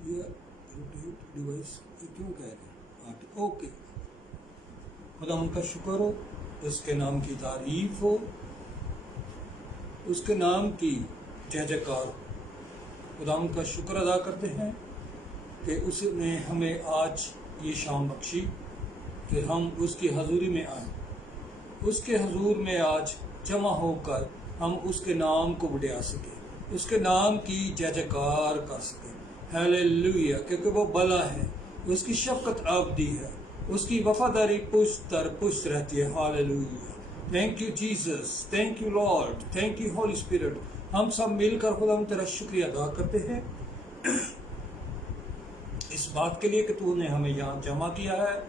ये rotate device ये क्यों कह रहे हैं ओके। खुदा उनका शुक्र हो, उसके नाम की तारीफ हो, उसके नाम की जय जयकार हो। खुदा उनका शुक्र अदा करते हैं कि उसने हमें आज ये शाम बख्शी कि हम उसकी हजूरी में आए, उसके हजूर में आज जमा होकर हम उसके नाम को बढ़ा सके, उसके नाम की जय जयकार कर सके। हालेलुया, क्योंकि वो भला है, उसकी शफकत अबदी है, उसकी वफादारी पुश्त दर पुश्त रहती है। Hallelujah, thank you Jesus, thank you Lord, thank you Holi spirit. हम सब मिलकर खुदा हम तेरा शुक्रिया अदा करते हैं इस बात के लिए कि तूने हमें यहाँ जमा किया है।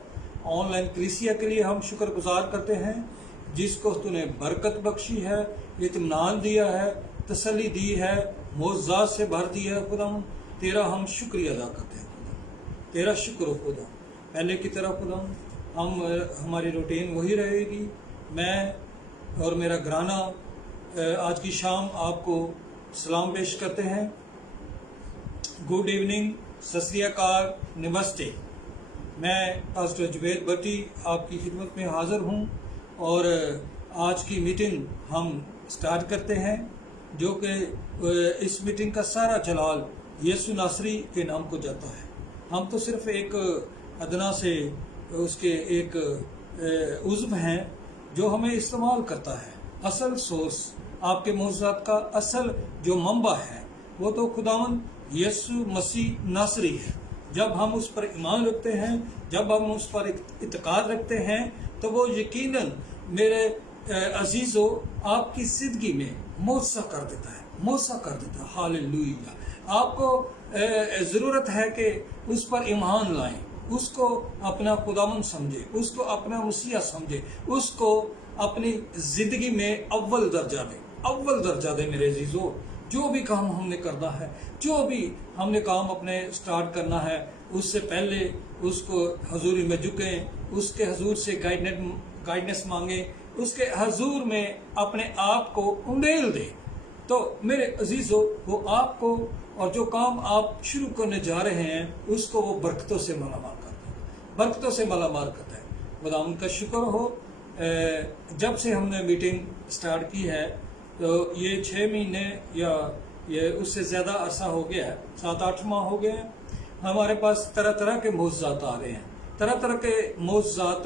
ऑनलाइन क्रिसिया के लिए हम शुक्रगुजार करते हैं, जिसको तूने बरकत बख्शी है, इत्मीनान दिया है, तसल्ली दी है, मोज़ात से भर दिया है। खुदा तेरा हम शुक्रिया अदा करते हैं। खुदा तेरा शुक्र हो खुदा। पहले की तरह खुदा हमारी रूटीन वही रहेगी। मैं और मेरा घराना आज की शाम आपको सलाम पेश करते हैं। गुड इवनिंग, सत श्री अकाल, नमस्ते। मैं पास्टर जुबैर भट्टी आपकी खिदमत में हाज़िर हूँ और आज की मीटिंग हम स्टार्ट करते हैं, जो कि इस मीटिंग का सारा जलाल यीशु नासरी के नाम को जाता है। हम तो सिर्फ एक अदना से उसके एक उज़्व हैं जो हमें इस्तेमाल करता है। असल सोर्स, आपके मोज़ात का असल जो मंबा है वो तो खुदावंद यीशु मसीह नासरी है। जब हम उस पर ईमान रखते हैं, जब हम उस पर इत्क़ाद रखते हैं, तो वो यकीनन मेरे अजीज़ों आपकी ज़िंदगी में मोज़ा कर देता है, मोज़ा कर देता है। हालेलुया। आपको ज़रूरत है कि उस पर ईमान लाएं, उसको अपना खुदावंद समझे, उसको अपना मसीहा समझे, उसको अपनी ज़िंदगी में अव्वल दर्जा दे, अव्वल दर्जा दे। मेरे अजीज़ों, जो भी काम हमने करना है, जो भी हमने काम अपने स्टार्ट करना है, उससे पहले उसको हजूरी में झुकें, उसके हजूर से गाइडेंस मांगे, उसके हजूर में अपने आप को उंडेल दे। तो मेरे अजीज़ों, वो आपको और जो काम आप शुरू करने जा रहे हैं उसको वो बरकतों से मालामाल करता है, बरकतों से मालामाल करता है। खुदा उनका शुक्र हो। जब से हमने मीटिंग स्टार्ट की है तो ये 6 महीने या ये उससे ज़्यादा अरसा हो गया है, 7-8 माह हो गए हैं। हमारे पास तरह तरह के मोज़ात आ रहे हैं, तरह तरह के मोज़ात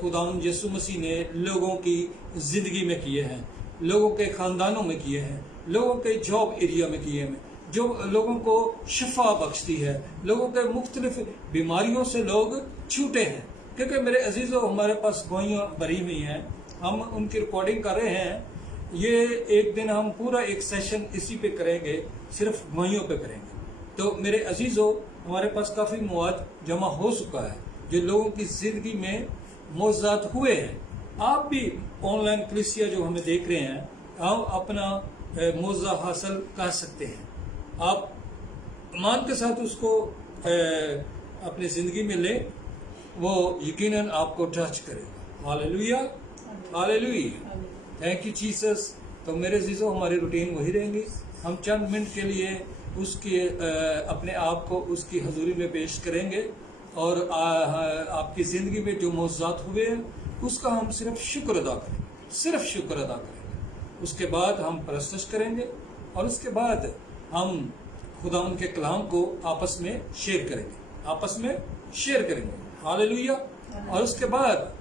खुदावंद यीशु मसीह ने लोगों की ज़िंदगी में किए हैं, लोगों के ख़ानदानों में किए हैं, लोगों के जॉब एरिया में किए हैं, जो लोगों को शिफा बख्शती है, लोगों के मुख्तलिफ बीमारियों से लोग छूटे हैं। क्योंकि मेरे अजीज़ों, हमारे पास गवाहियाँ भरी हुई हैं, हम उनकी रिकॉर्डिंग कर रहे हैं। ये एक दिन हम पूरा एक सेशन इसी पे करेंगे, सिर्फ गवाहियों पे करेंगे। तो मेरे अजीज़ों, हमारे पास काफ़ी मवाद जमा हो चुका है जो लोगों की ज़िंदगी में मोज़ात हुए हैं। आप भी ऑनलाइन क्रिसिया जो हमें देख रहे हैं, आप अपना मोज़ा हासिल कर सकते हैं। आप ईमान के साथ उसको अपनी ज़िंदगी में लें, वो यकीनन आपको टच करेगा। Hallelujah, hallelujah, thank you Jesus. तो मेरे अजीज़ों, हमारी रूटीन वही रहेंगी। हम चंद मिनट के लिए उसके अपने आप को उसकी हजूरी में पेश करेंगे और आपकी ज़िंदगी में जो मोज़ात हुए हैं उसका हम सिर्फ शुक्र अदा करेंगे, सिर्फ शुक्र अदा करेंगे। उसके बाद हम परस्तश करेंगे और उसके बाद हम खुदावंद के कलाम को आपस में शेयर करेंगे, आपस में शेयर करेंगे। हालेलुया। और उसके बाद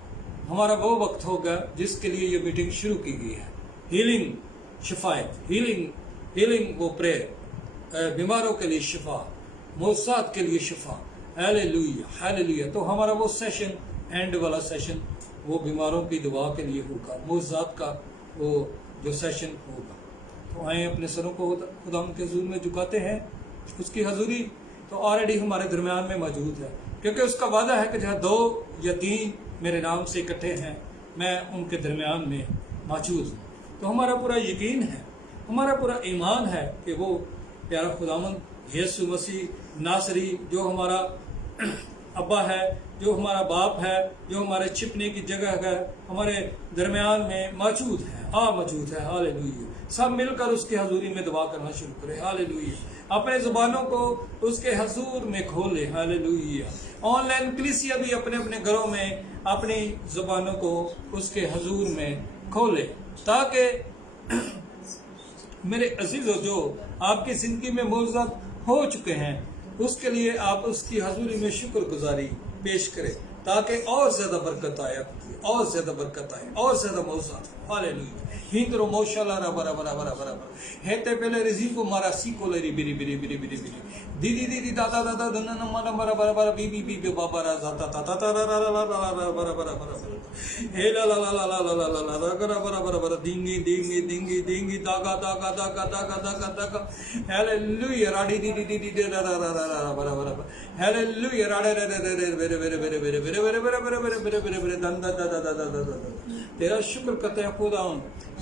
हमारा वो वक्त होगा जिसके लिए ये मीटिंग शुरू की गई है। हीलिंग, शिफायत, हीलिंग वो प्रेयर, बीमारों के लिए शिफा, मोज़ात के लिए शिफा। Hallelujah, hallelujah. तो हमारा वो सेशन, एंड वाला सेशन, वो बीमारों की दुआ के लिए होगा, मोज़ात का वो जो सेशन होगा। तो आए अपने सरों को खुदा के हुजूर में झुकाते हैं। उसकी हजूरी तो ऑलरेडी हमारे दरमियान में मौजूद है, क्योंकि उसका वादा है कि जहाँ 2 या 3 मेरे नाम से इकट्ठे हैं, मैं उनके दरमियान में मौजूद हूँ। तो हमारा पूरा यकीन है, हमारा पूरा ईमान है कि वो प्यारा खुदावंद यीशु मसीह नासरी, जो हमारा अब्बा है, जो हमारा बाप है, जो हमारे छिपने की जगह है, हमारे दरमियान में मौजूद है, मौजूद है। हालेलुया। सब मिलकर उसकी हजूरी में दुआ करना शुरू करें। हालेलुया। अपने जुबानों को उसके हजूर में खोले। हालेलुया। ऑनलाइन कलीसिया भी अपने अपने घरों में अपनी जुबानों को उसके हजूर में खोले, ताकि मेरे अजीजों जो आपकी जिंदगी में मौजूद हो चुके हैं उसके लिए आप उसकी हजूरी में शुक्रगुजारी पेश करें, ताकि और ज्यादा बरकत आए, और ज्यादा बरकत आए, और ज्यादा मौजूद। हालेलुया। हिंदरो मोशाला रबा रबा रबा रबा रबा हेते पहले रिजी को मारा सी को लेरी बिरी बिरी बिरी बिरी बिरी दीदी दीदी दादा दादा दन्ना नम्मा नम्मा रबा रबा बीबी बीबी बाबा रा जाता ता ता ता रा रा रा रा रा रबा रबा रबा रबा हे ला ला ला ला ला ला ला ला ला रबा रबा रबा रबा दिंगी दिंगी दिंगी दिंगी दागा दागा दागा दागा दागा दागा हालेलुया। राडी दी दी दी दी रा रा रा रा रा रबा रबा रबा हालेलुया। राडे रे रे रे रे बेरे बेरे बेरे बेरे बेरे बेरे बेरे बेरे बेरे बेरे बेरे बेरे दन दा दा दा दा दा दा तेरा शुक्र करते हैं खुदा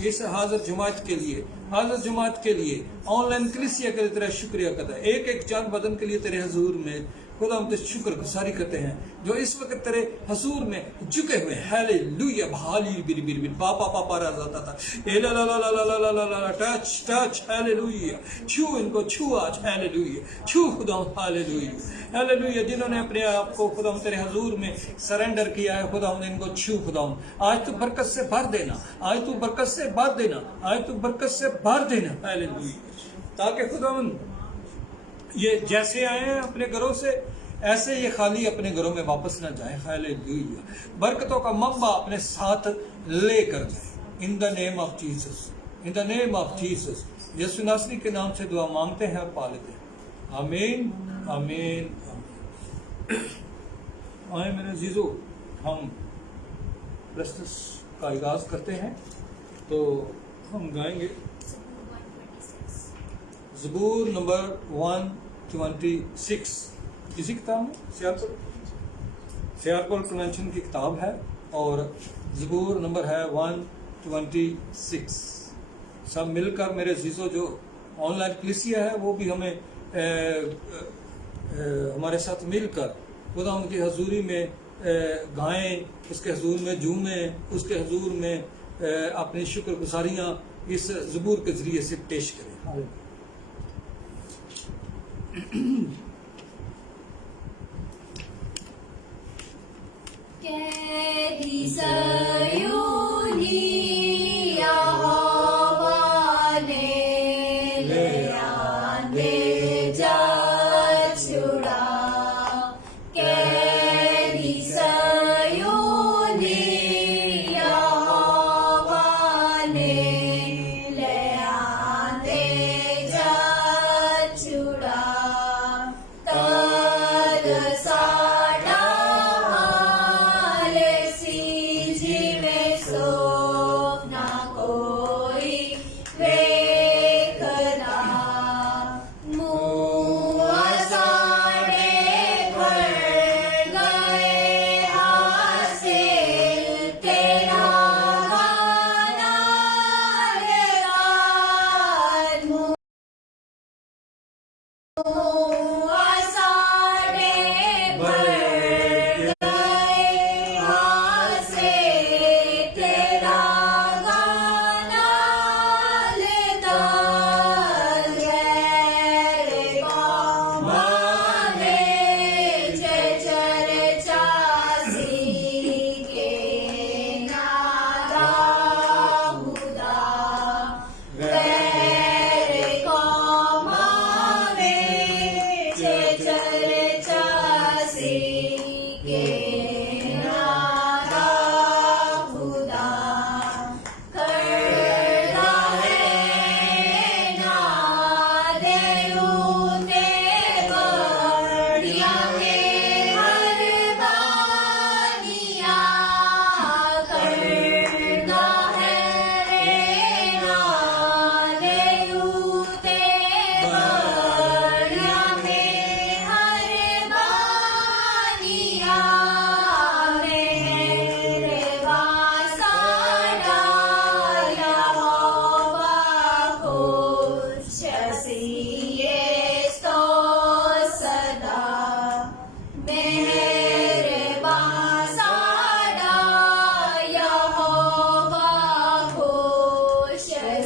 इस हाजिर जमात के लिए, हाजिर जमात के लिए, ऑनलाइन कलीसिया के लिए तेरा शुक्रिया करता है। एक एक जान बदन के लिए तेरे हजूर में खुदा हम तेरे शुक्र गुजारी करते हैं जो इस वक्त तेरे हजूर में झुके हुए। हालेलुया। भाली बिर बिर बिर पापा पापा रा जाता था ए ला ला ला ला ला ला ला ला टच टच। हालेलुया। छू इनको, छू आज। हालेलुया। छू खुदा। हालेलुया। हालेलुया। जिन्होंने अपने आप को खुदा तेरे हजूर में सरेंडर किया है खुदा इनको छू खुदा आज तू बरकत से भर देना, आज तू बरकत से भर देना, आज तू बरकत से भर देना। हालेलुया। ताकि खुदा ये जैसे आए हैं अपने घरों से ऐसे ये खाली अपने घरों में वापस ना जाए। हालेलुया। बरकतों का मंबा अपने साथ लेकर जाए। In the name of Jesus, in the name of Jesus. यीशु नासरी के नाम से दुआ मांगते हैं और पा लेते हैं। आमीन आमीन आमीन। आए मेरे जीजो, हम प्रस्तुत का आगाज करते हैं तो हम गाएंगे ज़बूर नंबर 126। किसी किताब में सियारपुर कन्वेंशन की किताब है और ज़बूर नंबर है 126। सब मिलकर मेरे जीजो जो ऑनलाइन कलीसिया है वो भी हमें हमारे साथ मिलकर खुदा उनकी हजूरी में गाएं, उसके हजूर में झूमें, उसके हजूर में अपनी शुक्रगुजारियाँ इस ज़बूर के ज़रिए से पेश करें।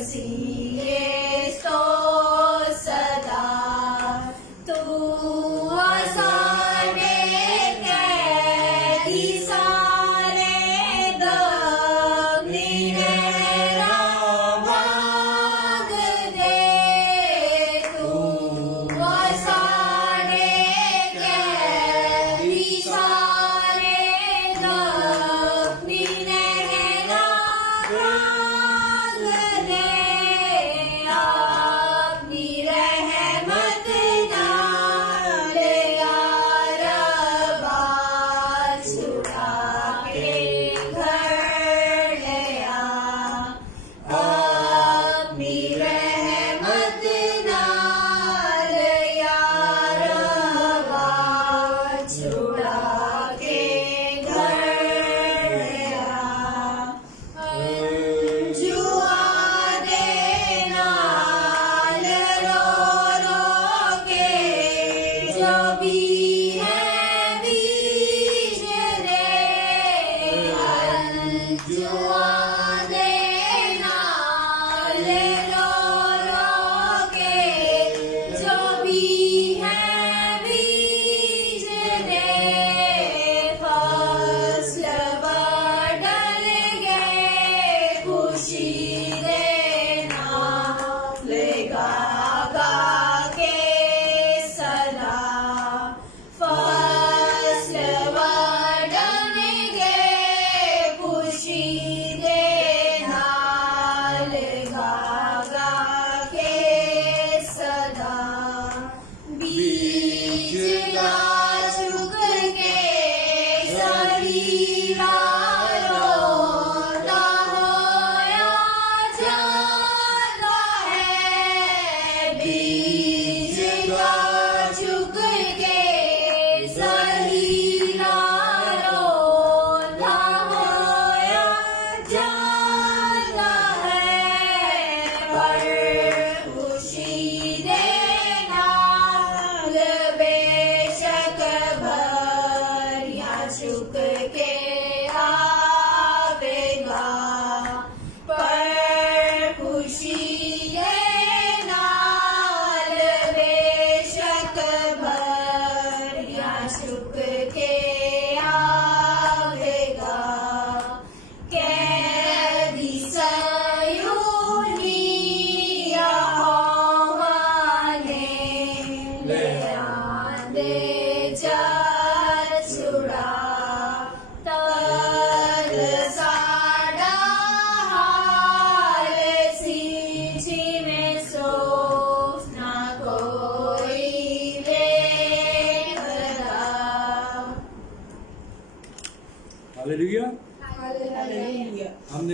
see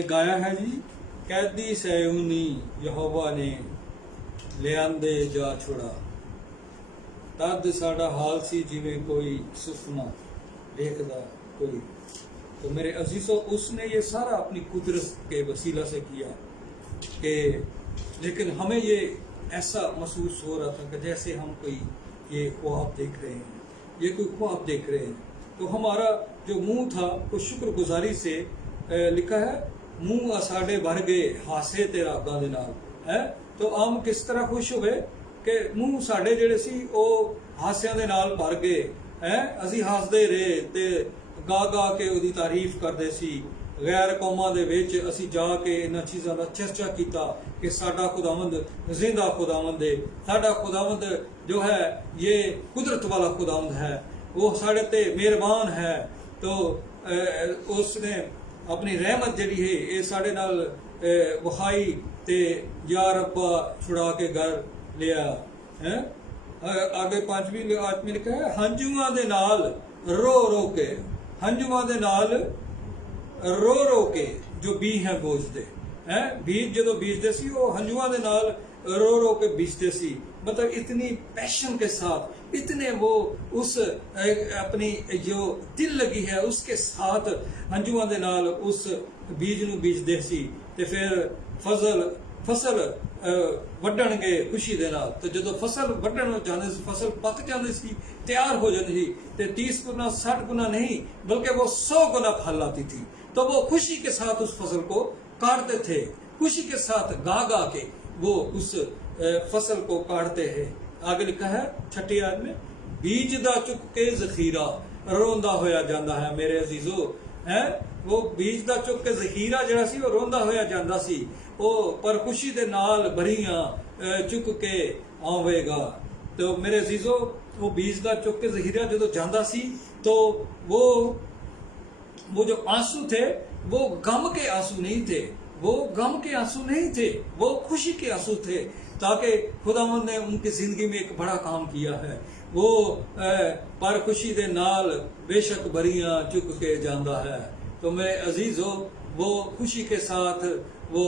हमने गाया है जी, कैदी सैऊनी यहोवा ने ले आंदे जा छुड़ा, तद साडा हाल सी जिवें कोई सुपना देखदा कोई। तो मेरे अजीजों, उसने ये सारा अपनी कुदरत के वसीला से किया कि, लेकिन हमें ये ऐसा महसूस हो रहा था कि जैसे हम कोई ये ख्वाब देख रहे हैं, ये कोई ख्वाब देख रहे हैं। तो हमारा जो मुंह था वो शुक्रगुजारी से लिखा है, मुंह साडे भर गए हासे ते रागां दे नाल है। तो आम किस तरह खुश हुए कि मुंह साडे ਜਿਹੜੇ ਸੀ ਉਹ ਹਾਸਿਆਂ ਦੇ ਨਾਲ ਭਰ ਗਏ ਹੈ। ਅਸੀਂ ਹੱਸਦੇ ਰਹੇ ਤੇ ਗਾ ਗਾ ਕੇ ਉਹਦੀ ਤਾਰੀਫ ਕਰਦੇ ਸੀ। ਗੈਰ ਕੌਮਾਂ ਦੇ ਵਿੱਚ ਅਸੀਂ ਜਾ ਕੇ ਇਹਨਾਂ ਚੀਜ਼ਾਂ ਦਾ ਚਰਚਾ ਕੀਤਾ ਕਿ ਸਾਡਾ ਖੁਦਾਵੰਦ ਜ਼ਿੰਦਾ ਖੁਦਾਵੰਦ ਹੈ, ਸਾਡਾ ਖੁਦਾਵੰਦ ਜੋ ਹੈ ਇਹ ਕੁਦਰਤ ਵਾਲਾ ਖੁਦਾਵੰਦ ਹੈ, ਉਹ ਸਾਡੇ ਤੇ ਮਿਹਰਬਾਨ ਹੈ। तो उसने अपनी रहमत जड़ी है ये साढ़े नाल वखाई ते या रब्बा छुड़ा के घर लिया है। आगे 5वीं आयत में लिखा है, हंजुआ दे नाल रो रो के, हंजुआ दे नाल रो रो के जो बी है बोझदे हैं। बीज जो बीजते सी वो हंजुआ दे नाल रो रो के बीजते सी। मतलब इतनी पैशन के साथ, इतने वो उस अपनी जो दिल लगी है उसके साथ हंजुआ दे नाल उस बीज नू बीजदे सी। ते फिर फसल वड्डणगे खुशी दे नाल। तो जदों फसल वड्डण जांदे सी, फसल पक जांदी सी, तैयार हो जाती थी, ते 30 गुना 60 गुना नहीं बल्कि वो 100 गुना फल आती थी। तो वो खुशी के साथ उस फसल को काटते थे, खुशी के साथ गा गा के वो उस फसल को काटते हैं। आगे लिखा है 6ठी आयत में, बीज दा चुक के जखीरा रोंदा होया जांदा है। मेरे अजीजो है, वो बीज दा चुक के जखीरा जड़ा सी वो रोंदा होया जांदा सी, वो पर खुशी दे नाल भरियां चुक के आवेगा। तो मेरे अजीजो, वो बीज दा चुक के जखीरा जदों जांदा सी तो वो जो आंसू थे वो गम के आंसू नहीं थे, वो गम के आंसू नहीं थे, वो खुशी के आंसू थे, ताकि खुदावंद ने उनकी जिंदगी में एक बड़ा काम किया है। वो पर खुशी दे नाल बेशक बरियां चुक के जांदा है। तो मेरे अजीजों, वो खुशी के साथ वो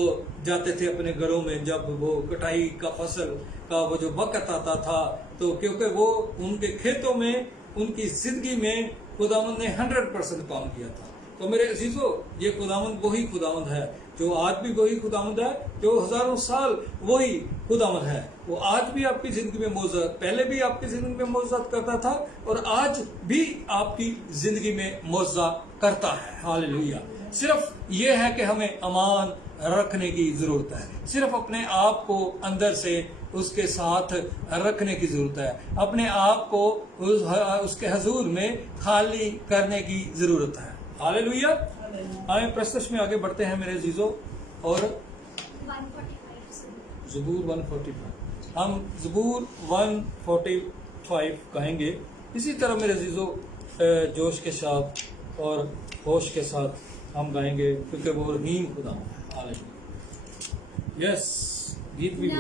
जाते थे अपने घरों में। जब वो कटाई का फसल का वो जो वक्त आता था, तो क्योंकि वो उनके खेतों में, उनकी जिंदगी में खुदावंद ने 100% काम किया था। तो मेरे अजीजों, ये खुदावंद वही खुदावंद है जो आज भी वही खुदावंद है, जो हजारों साल वही खुदावंद है। वो आज भी आपकी जिंदगी में मौजूद, पहले भी आपकी जिंदगी में मौजूद करता था और आज भी आपकी जिंदगी में मौजूद करता है। हालेलुया। सिर्फ ये है कि हमें अमान रखने की जरूरत है, सिर्फ अपने आप को अंदर से उसके साथ रखने की जरूरत है, अपने आप को उसके हजूर में खाली करने की जरूरत है। हालेलुया। आए प्रस्तुत में आगे बढ़ते हैं मेरे अजीजों, और ज़बूर 145, हम ज़बूर 145 गाएंगे। इसी तरह मेरे अजीजों जोश के साथ और होश के साथ हम गाएंगे, क्योंकि वो रहीम खुदा है। हालेलुया। यस, गीत भी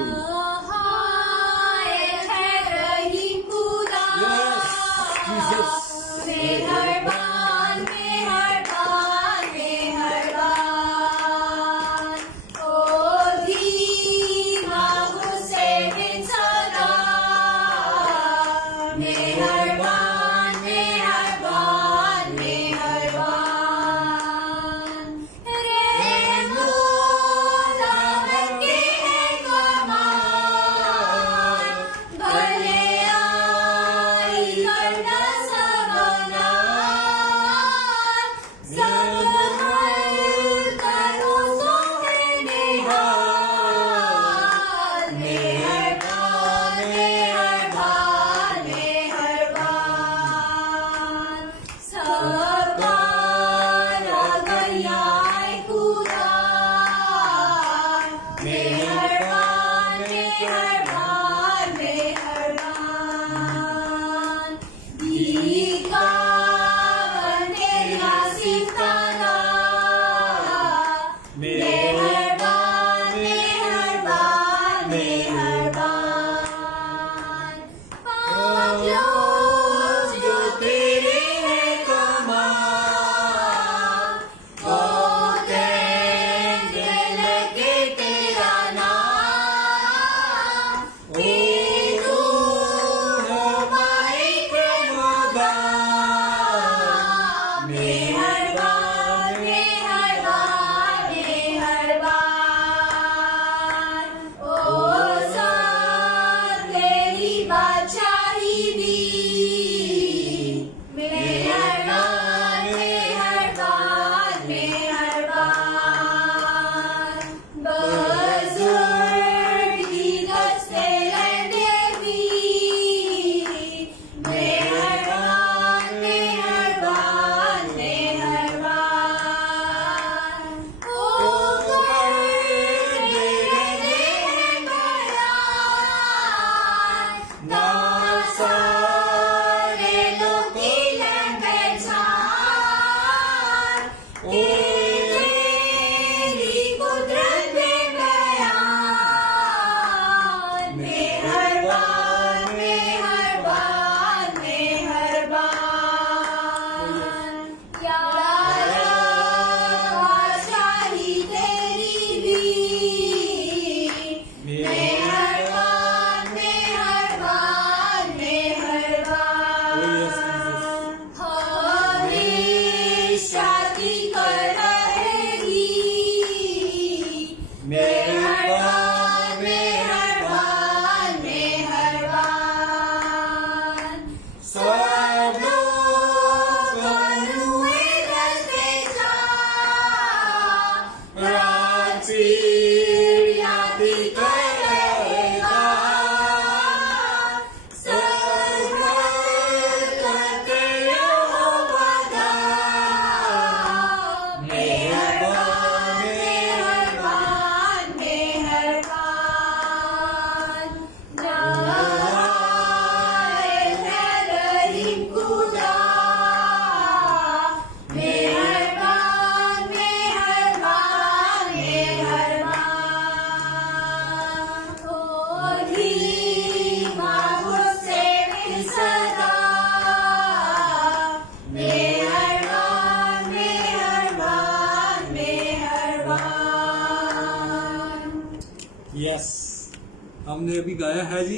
हमने अभी गाया है जी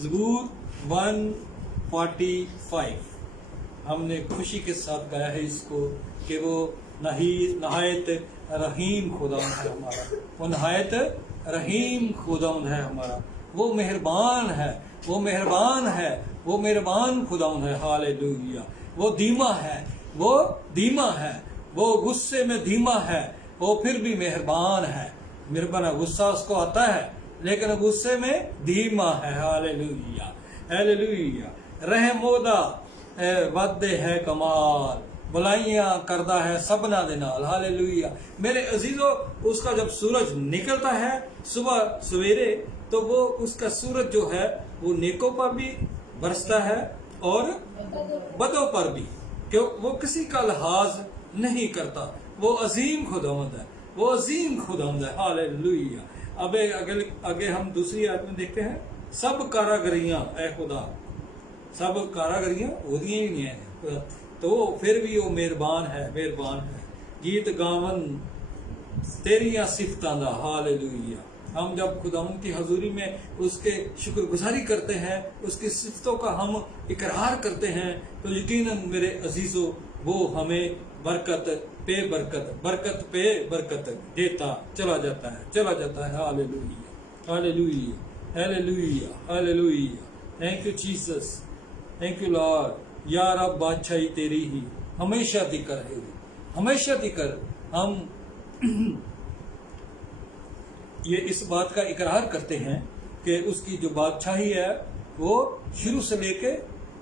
ज़बूर 145। हमने खुशी के साथ गाया है इसको कि वो नहायत रहीम खुदावंद है हमारा, वो नहायत रहीम खुदावंद है हमारा, वो मेहरबान है, वो मेहरबान है, वो मेहरबान खुदावंद है। हालेलुया। वो धीमा है, वो धीमा है, वो गुस्से में धीमा है, वो फिर भी मेहरबान है। मेहरबान है, गुस्सा उसको आता है लेकिन गुस्से में धीमा है। Hallelujah hallelujah. रहमोदा वादे है कमाल, भलाइयां करदा है सबना दे नाल। हालेलुया। मेरे अजीजों, उसका जब सूरज निकलता है सुबह सवेरे तो वो उसका सूरज जो है वो नेकों पर भी बरसता है और बदों पर भी, क्यों वो किसी का लिहाज नहीं करता। वो अजीम खुदावंद है, वो अजीम खुदावंद है। हालेलुया। अब आगे हम दूसरी आयत में देखते हैं, सब कारागरियां ए खुदा, सब कारागरियां ओदियां ही नहीं है, तो फिर भी वो मेहरबान है, मेहरबान है। गीत गावन तेरिया सिफतां दा। हालेलुया। हम जब खुदावंद की हजूरी में उसके शुक्रगुजारी करते हैं, उसकी सिफतों का हम इकरार करते हैं, तो यकीनन मेरे अजीजों वो हमें बरकत पे बरकत, बरकत पे बरकत देता चला जाता है, चला जाता है। Hallelujah hallelujah hallelujah hallelujah. Thank you Jesus, thank you Lord. या रब बादशाही तेरी ही हमेशा दिकर है, हमेशा दिकर। हम ये इस बात का इकरार करते हैं कि उसकी जो बादशाही है वो शुरू से लेके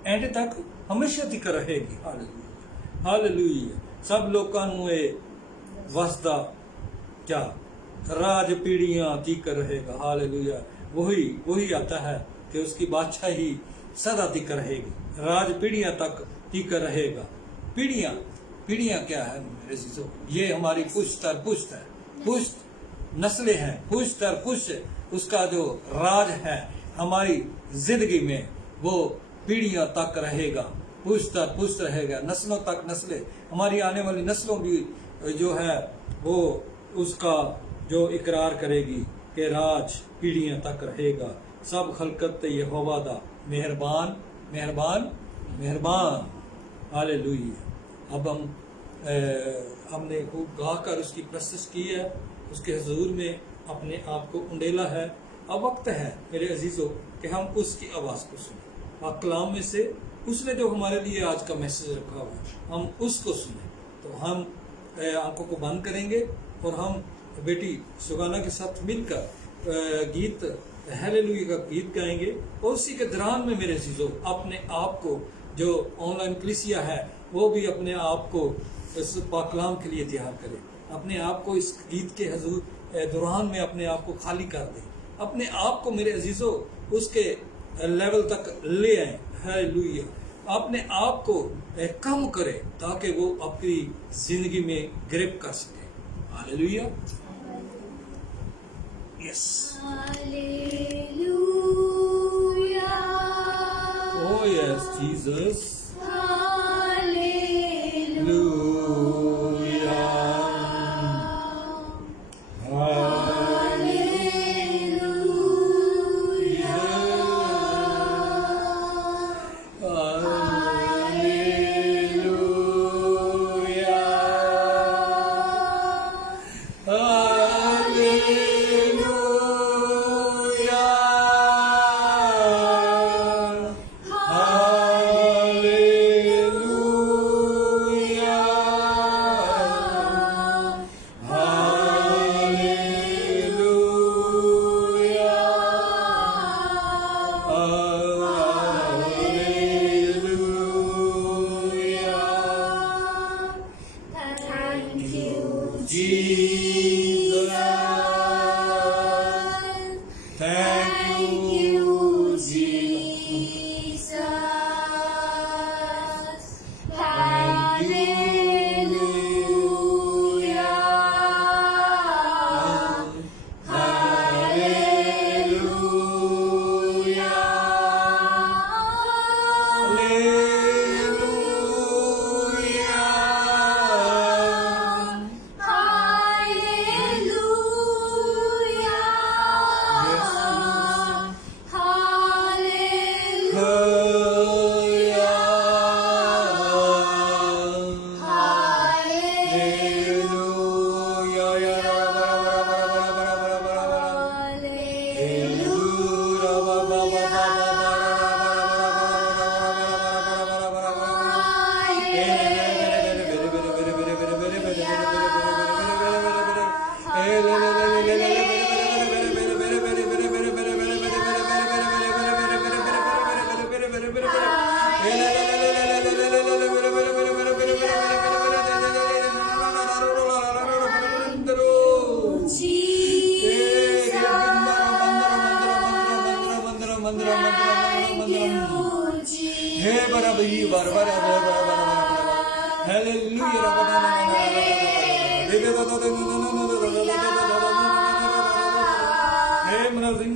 एंड तक हमेशा दिकर रहेगी। Hallelujah hallelujah. सब लोगों नूं ए वसदा क्या राज पीढ़ियां दिकर रहेगा। हालेलुया। वही आता है कि उसकी बादशाही सदा दिकर रहेगी, राज पीढ़ियां तक टिकर रहेगा। पीढ़ियां क्या है मेरे अजीजों? ये हमारी पुश्त दर पुश्त है, पुश्त नस्लें हैं, पुश्त दर पुश्त उसका जो राज है हमारी जिंदगी में वो पीढ़ियां तक रहेगा, पुश्त दर पुश्त रहेगा, नस्लों तक नस्लें, हमारी आने वाली नस्लों भी जो है वो उसका जो इकरार करेगी कि राज पीढ़ियां तक रहेगा। सब खलकत यहोवा दा मेहरबान मेहरबान मेहरबान। हालेलुया। अब हमने खूब गा कर उसकी प्रशंसा की है, उसके हुजूर में अपने आप को उंडेला है। अब वक्त है मेरे अजीजों कि हम उसकी आवाज़ को सुने, पाक कलाम में से उसने जो हमारे लिए आज का मैसेज रखा हुआ है हम उसको सुने। तो हम आंखों को बंद करेंगे और हम बेटी सुगाना के साथ मिलकर गीत हालेलुया का गीत गाएंगे, और उसी के दौरान में मेरे अजीजों अपने आप को, जो ऑनलाइन कलीसिया है वो भी अपने आप को इस पाक कलाम के लिए तैयार करे, अपने आप को इस गीत के हजूर दौरान में अपने आप को खाली कर दे, अपने आप को मेरे अजीजों उसके लेवल तक ले आए। हालेलुया। अपने आप को कम करे ताकि वो अपनी जिंदगी में ग्रिप कर सके। Hallelujah. Yes hallelujah. Oh yes, Jesus. Hallelujah. Hallelujah. Hallelujah. Thank you, Jesus. Hey, bara bhi, bara bara bara bara bara bara. Hallelujah. Hey, mana sing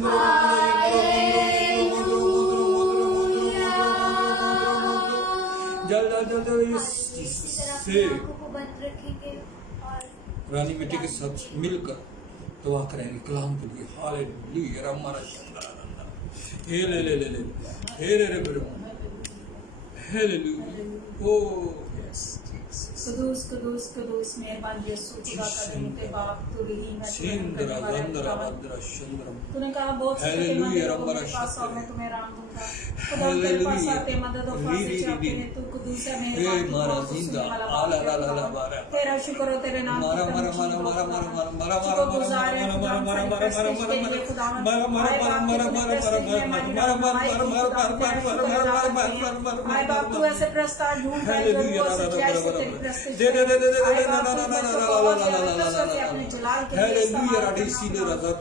jal jal jal jal yes Jesus से आंखों को बंद रखेंगे और रानी बेटे के साथ मिलकर दुआ करेंगे कलाम के लिए हालेलुया हमारा हे ले ले ले ले हे रे रे रे हालेलुया ओ यस कदूस कदूस कदूस मेहरबान यीशु खुदा का धन्यवाद बाप तू रहीम है सिंदरा गंदरा भद्रा चंद्रम तूने कहा बहुत से हालेलुया मेरे रब्बरा पास और मैं तुम्हें राम दूंगा खुदा तेरे पास आते मदद और फासे चाहते हैं तू कदूस है मेहरबान तू मारा बहुत जिंदा सुनने वाला आला ला ला ला बाप मारा है तेरा शुक्र हो तेरे नाम मारा की मारा तमजीद मारा हो मारा खुदा मारा मारा शुक्र गुजार है खुदा मारा मारा हमारे मारा प्रेस्टीज के लिए खुदा मारा मारा मारा मारा मारा मारा आए बाप तू ऐसे प्रस्ताव ढूंढ रहा है जो वो सच्चाई से तेरी प्रेस्टीज दे दे दे दे दे आए बाप तू बच्चों को और ज्यादा कसरत से अपने जलाल के लिए इस्तेमाल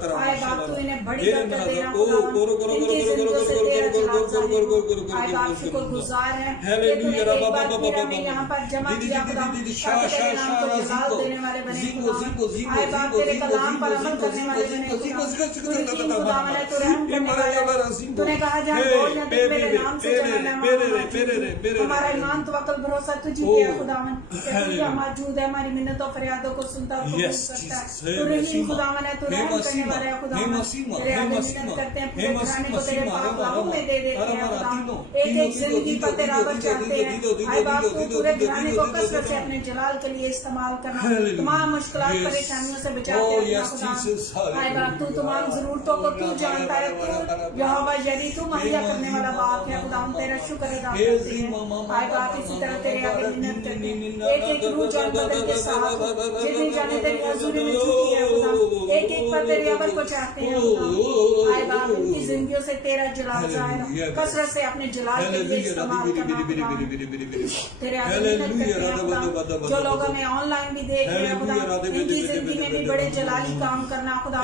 करना आए बाप तू इन्हें बड़ी बरकत देना खुदा इनकी जिंदगियों से तेरा जलाल जाहिर हो आए बाप शुक्र गुजार है कि तूने एक बार फिर हमें यहाँ पर जमा किया खुदा ताकि तेरे नाम को जलाल देने वाले बने खुदा आए बाप तेरे कलाम पर अमल करने वाले बने खुदा तू यकीन खुदा मने तू रहम करने वाला तूने कहा जहाँ बोल न दे मेरे नाम से चलाना हमारा ईमान तो अकल भरोसा तुझी पे है खुदावन तू मौजूद है हमारी मिन्नतों फरियादों को सुनता और कबूल करता है तू रहीम खुदावन है तू रहम करने वाला है खुदावन तेरे आगे मिन्नत करते हैं पूरे घराने को तेरे पाक लाहू में दे देते हैं खुदा एक एक जिंदगी पर तेरा वचन चाहते हैं आए बाप तू पूरे घराने को कसरत से अपने जलाल के लिए इस्तेमाल करना तमाम मुश्किलात परेशानियों से बचाते हैं खुदा आए बाप तू तमाम जरूरतों को तू जानता है तू यहोवा यरी तू मुहैया करने वाला बाप है खुदा हम तेरा शुक्र अदा करते हैं आए बाप इसी तरह तेरे आगे मिन्नत करते हैं एक एक रूह जान बदन के साथ जितनी जाने तेरी हजूरी में झुकी है खुदा एक एक पर तेरे अमल को चाहते हैं खुदा आए बाप इनकी जिंदगियों से तेरा जलाल जाहिर कसरत से अपने जलाल के लिए इस्तेमाल करना खुदा तेरे आगे मिन्नत करते हैं खुदा जो लोग हमें ऑनलाइन भी देख रहे हैं खुदा इनकी जिंदगी में भी बड़े जलाली काम करना खुदा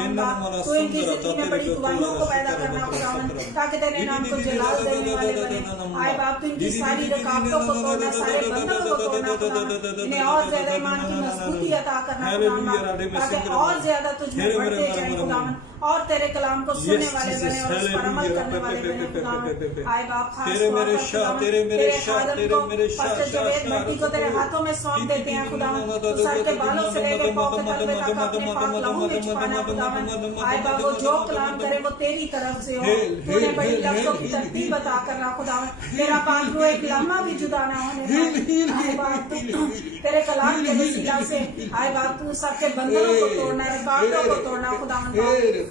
तो इनकी जिंदगी में बड़ी दुआओं को पैदा करना खुदा ताकि तेरे नाम को जलाल देने वाले बने आए बाप तो इनकी सारी रुकावटों को तोड़ना सारे बंधनों को तोड़ना खुदा इन्हें और ज्यादा ईमान की मजबूती अता करना खुदा ताकि और ज्यादा तुझमें बढ़ते जाए खुदा और तेरे कलाम को सुनने वाले बने और उस पर अमल करने वाले बने खुदा आए बाप खास तौर पर तेरे खादम को पास्टर जवेद भट्टी को तेरे हाथों में सौंप देते हैं खुदा तो सर के बालों से लेकर पांव के तलवे तक अपने पाक लहू में छुपाना खुदा आए बाप वो जो कलाम करे वो तेरी तरफ से हो तूने बड़ी लफ्जों की तरतीब बता कर रहा खुदा तेरा पाक रूह एक लम्हा भी जुदा ना होने आए बाप तेरे कलाम के वसीला से आए बाप तू सबके बंधनों को तोड़ना रुकावटों को तोड़ना खुदा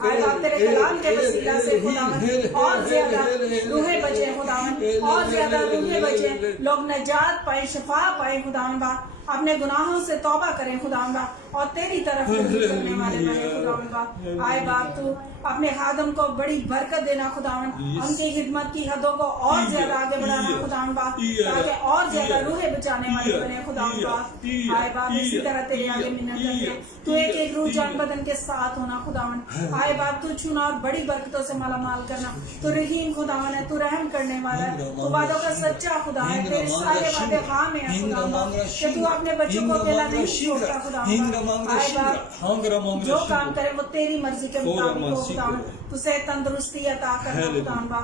आए बाप तेरे कलाम के वसीला से खुदावन और ज्यादा रूहें बचे खुदावन और ज्यादा रूहें बचे लोग नजात पाए शिफा पाए खुदावन बा अपने गुनाहों से तौबा करें खुदावन बा और तेरी तरफ रुजू करने वाले बने खुदावन बा आए बाप तू अपने खादम को बड़ी बरकत देना खुदावन उनकी खिदमत की हदों को और ज्यादा आगे बढ़ाना खुदावन बा ताकि और ज्यादा रूहें बचाने वाले बने खुदावन बा आए बाप इसी तरह तेरे आगे मिन्नत करते तू एक एक रूह जान बदन के साथ होना खुदावन आए बाप तू छूना और बड़ी बरकतों से माला माल करना तू रहीम खुदावन है तू रहम करने वाला है तू वादों का सच्चा खुदा है तेरे सारे वादे हाँ में है खुदावन कि तू अपने बच्चों को अकेला नहीं छोड़ता खुदावन आए बाप जो काम करे वो तेरी मर्जी के मुताबिक हो खुदावन तुझे तंदुरुस्ती अता करना खुदावन बा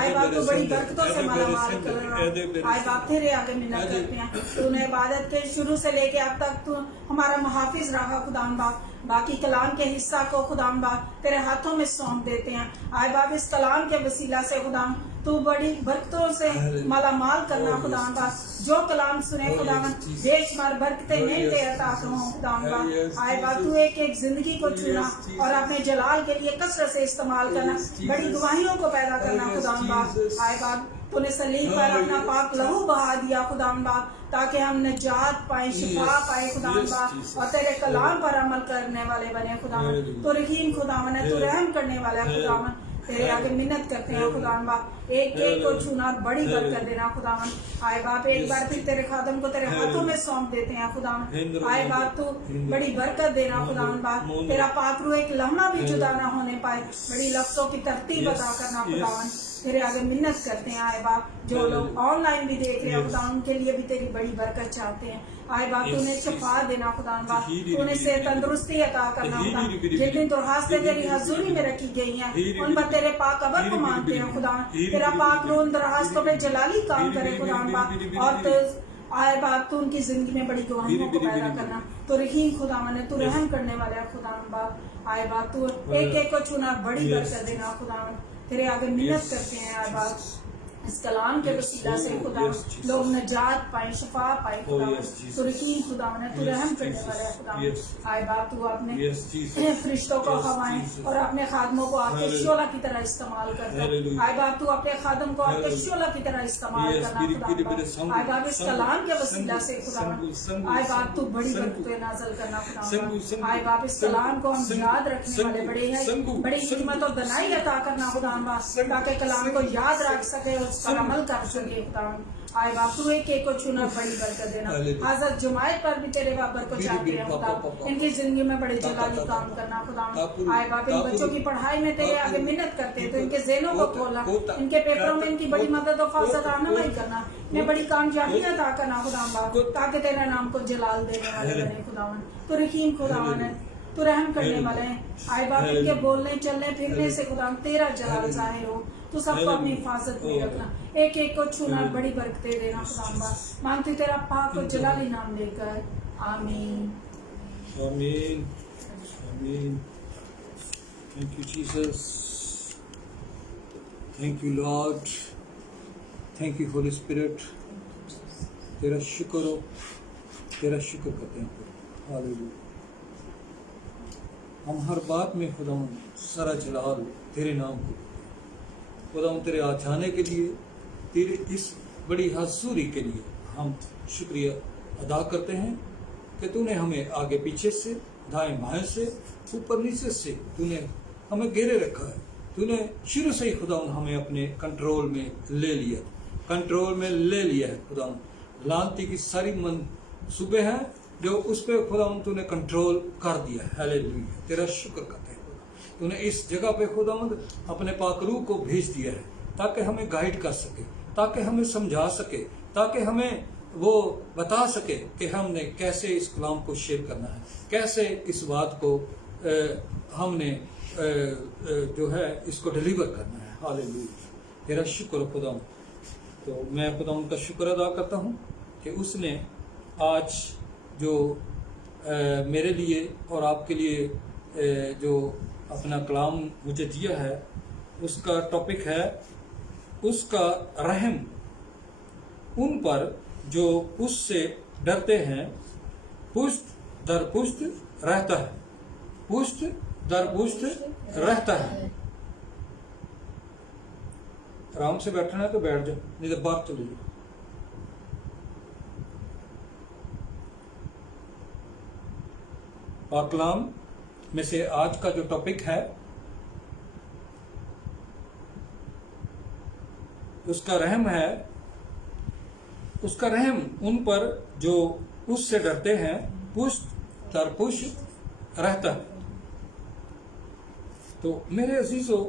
आए बाप तू बड़ी बरकतों से माला माल कर रहा आए बाप तेरे आगे मिन्नत करते हैं तूने इबादत के शुरू से लेके अब तक तू हमारा मुहाफिज रहा खुदावन बा बाकी कलाम के हिस्सा को खुदाम बा तेरे हाथों में सौंप देते हैं आए बाप इस कलाम के वसीला से खुदाम तू बड़ी बरकतों से माला माल करना खुदाम बा जो कलाम सुने खुदावन बेशुमार बरकतें नेमतें अता करो खुदाम बा आए बाप तू एक एक जिंदगी को चुना और अपने जलाल के लिए कसरत से इस्तेमाल करना बड़ी गवाहियों को पैदा करना खुदाम बा आए बाप तूने सलीब पर अपना पाक लहू बहा दिया खुदाम बा ताकि हम निजात पाए शिफा पाए खुदाम बा और तेरे कलाम पर अमल करने वाले बने खुदावन तो रहीम खुदावन है तू रहम करने वाला है खुदावन तेरे आगे मिन्नत करते हैं खुदावन बा एक एक को छूना बड़ी बरकत देना खुदावन आए बाप एक बार फिर तेरे खादम को तेरे हाथों में सौंप देते हैं खुदावन आए बाप तू बड़ी बरकत देना खुदावन बा तेरा पाक रूह एक लम्हा भी जुदा ना होने पाए बड़ी लफ्जों की तरतीब अता करना खुदावन तेरे आगे मिन्नत करते हैं आए बाप, जो लोग ऑनलाइन भी देख रहे हैं खुदा उनके लिए भी तेरी बड़ी बरकत चाहते हैं आए बाप। तूने शफा देना खुदा बाप, तूने से तंदुरुस्ती अता करना खुदा। जिन दिन दरखास्तें तेरी हजूरी में रखी गई हैं उन पर तेरे पाक अबर को मानते हैं खुदा। तेरा पाक रो उन दरखास्तों पे जलाली काम करे खुदा बाप, और आए बाप तू उनकी जिंदगी में बड़ी गवाहियों को पैदा करना। तो रहीम खुदा ने तू रहम करने वाला खुदा बाप। आए बाप तू एक एक को छूना बड़ी बरकत देना खुदा। तेरे आगे मिन्नत करते हैं आए बाप, इस कलाम के वसीला से खुदा लोग नजात पाए, शफा पाए खुदा। तो रहीम खुदा ने तू रहम करने वाला है खुदा। आए बाप तू अपने फरिश्तों को हवाएं और अपने खादमों को आपके शोला की तरह इस्तेमाल करता है। आए बाप तू अपने खादम को आपके शोला की तरह इस्तेमाल करना खुदा। आए बाप इस कलाम के वसीला से खुदा आए बाप तू बड़ी बरकतें नाज़िल करना खुदा। आए बाप इस कलाम को हम याद रखने वाले बड़े हैं, बड़ी हिम्मत और दनाई अता करना खुदा, ताकि कलाम को याद रख सके और पर अमल कर सके खुदा। आए बाप तू एक एक को छूना बड़ी बरकत देना। हज़रत जुमायत पर भी तेरे बाबर को चाहते हैं खुदा, इनकी जिंदगी में बड़े जलाली काम करना खुदा। आए बाप इन बच्चों की पढ़ाई में तेरे आगे मिन्नत करते हैं तो इनके ज़हनों को खोलना, इनके पेपरों में इनकी बड़ी मदद और फाज़त रहनुमाई करना, इन्हें बड़ी कामयाबी अता करना खुदा बाप, ताकि तेरे नाम को जलाल देने वाले बने खुदा। तो रहीम खुदा ने तू रहम करने वाले हैं। आए बाप इनके बोलने चलने फिरने से खुदा तेरा जलाल जाहिर हो। तू सबको अपनी हिफाजत में रखना, एक एक को छूना बड़ी बरकतें देना खुदा। मांगती तेरा पाक और जलाली नाम लेकर, आमीन आमीन आमीन। Thank you Jesus, thank you Lord, thank you Holi spirit. तेरा शुक्र हो, तेरा शुक्र करते हैं हालेलुया। हम हर बात में खुदा सारा जलाल तेरे नाम को, खुदा तेरे आ जाने के लिए, तेरे इस बड़ी हजूरी के लिए हम शुक्रिया अदा करते हैं कि तूने हमें आगे पीछे से, दाएं बाएं से, ऊपर नीचे से तूने हमें घेरे रखा है। तूने शुरू से ही खुदा हमें अपने कंट्रोल में ले लिया, कंट्रोल में ले लिया है खुदा। लानती की सारी मंसूबे हैं जो उस पे खुदा तूने कंट्रोल कर दिया है। हालेलुया, तेरा शुक्र करते हैं खुदा। तूने इस जगह पे खुदा अपने पाक रूह को भेज दिया है ताकि हमें गाइड कर सके, ताकि हमें समझा सके, ताकि हमें वो बता सके कि हमने कैसे इस कलाम को शेयर करना है, कैसे इस बात को हमने जो है इसको डिलीवर करना है। हालेलुया, तेरा शुक्र खुदा। तो मैं खुदा उनका शुक्र अदा करता हूँ कि उसने आज जो मेरे लिए और आपके लिए जो अपना कलाम मुझे दिया है, उसका टॉपिक है उसका रहम उन पर जो उससे डरते हैं पुष्ट दर पुष्ट रहता है, पुष्ट दर पुष्ट रहता है। आराम से बैठना है तो बैठ जाओ, नहीं तो बाहर चले जाओ। और कलाम में से आज का जो टॉपिक है उसका रहम है, उसका रहम उन पर जो उससे डरते हैं पुष्ट दर पुष्ट रहता है। तो मेरे अजीजों,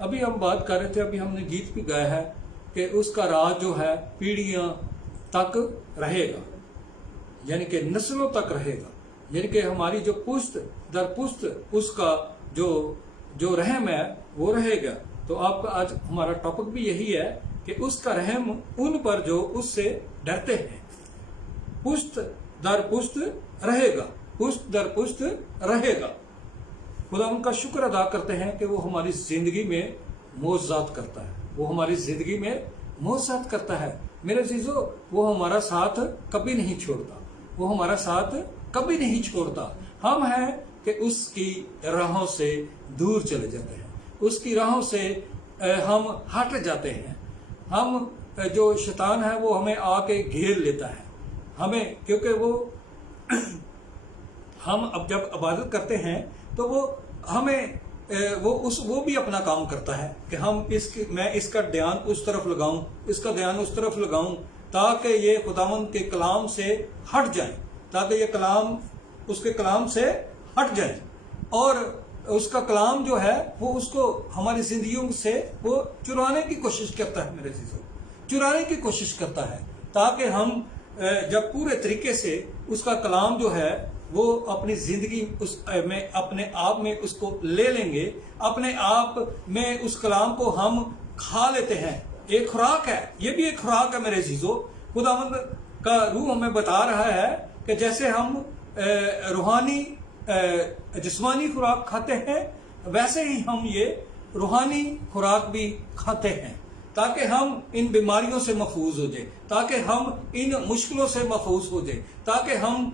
अभी हम बात कर रहे थे, अभी हमने गीत भी गाया है कि उसका राज जो है पीढ़ियां तक रहेगा, यानी कि नस्लों तक रहेगा, यानी कि हमारी जो पुश्त दर पुश्त उसका जो रहम है वो रहेगा। तो आपका आज हमारा टॉपिक भी यही है कि उसका रहम उन पर जो उससे डरते हैं पुश्त दर पुश्त रहेगा, पुश्त दर पुश्त रहेगा। खुदा उनका शुक्र अदा करते हैं कि वो हमारी जिंदगी में मौजज़ात करता है, वो हमारी जिंदगी में मौजज़ात करता है। मेरे चीजों, वो हमारा साथ कभी नहीं छोड़ता, वो हमारा साथ कभी नहीं छोड़ता। हम हैं कि उसकी राहों से दूर चले जाते हैं, उसकी राहों से हम हट जाते हैं। हम जो शैतान है वो हमें आके घेर लेता है हमें, क्योंकि वो हम अब जब इबादत करते हैं तो वो हमें वो भी अपना काम करता है कि मैं इसका ध्यान उस तरफ लगाऊं, इसका ध्यान उस तरफ लगाऊं, ताकि ये खुदावंद के कलाम से हट जाए, ताकि ये कलाम उसके कलाम से हट जाए। और اس کا کلام جو ہے وہ اس کو ہماری زندگیوں سے وہ چرانے کی کوشش کرتا ہے میرے عزیزوں، چرانے کی کوشش کرتا ہے، تاکہ ہم جب پورے طریقے سے اس کا کلام جو ہے وہ اپنی زندگی میں اپنے آپ میں اس کو لے لیں گے، اپنے آپ میں اس کلام کو ہم کھا لیتے ہیں۔ ایک خوراک ہے، یہ بھی ایک خوراک ہے میرے عزیزوں۔ خداوند کا روح ہمیں بتا رہا ہے کہ جیسے ہم روحانی جسمانی خوراک کھاتے ہیں، ویسے ہی ہم یہ روحانی خوراک بھی کھاتے ہیں، تاکہ ہم ان بیماریوں سے محفوظ ہو جائیں، تاکہ ہم ان مشکلوں سے محفوظ ہو جائیں، تاکہ ہم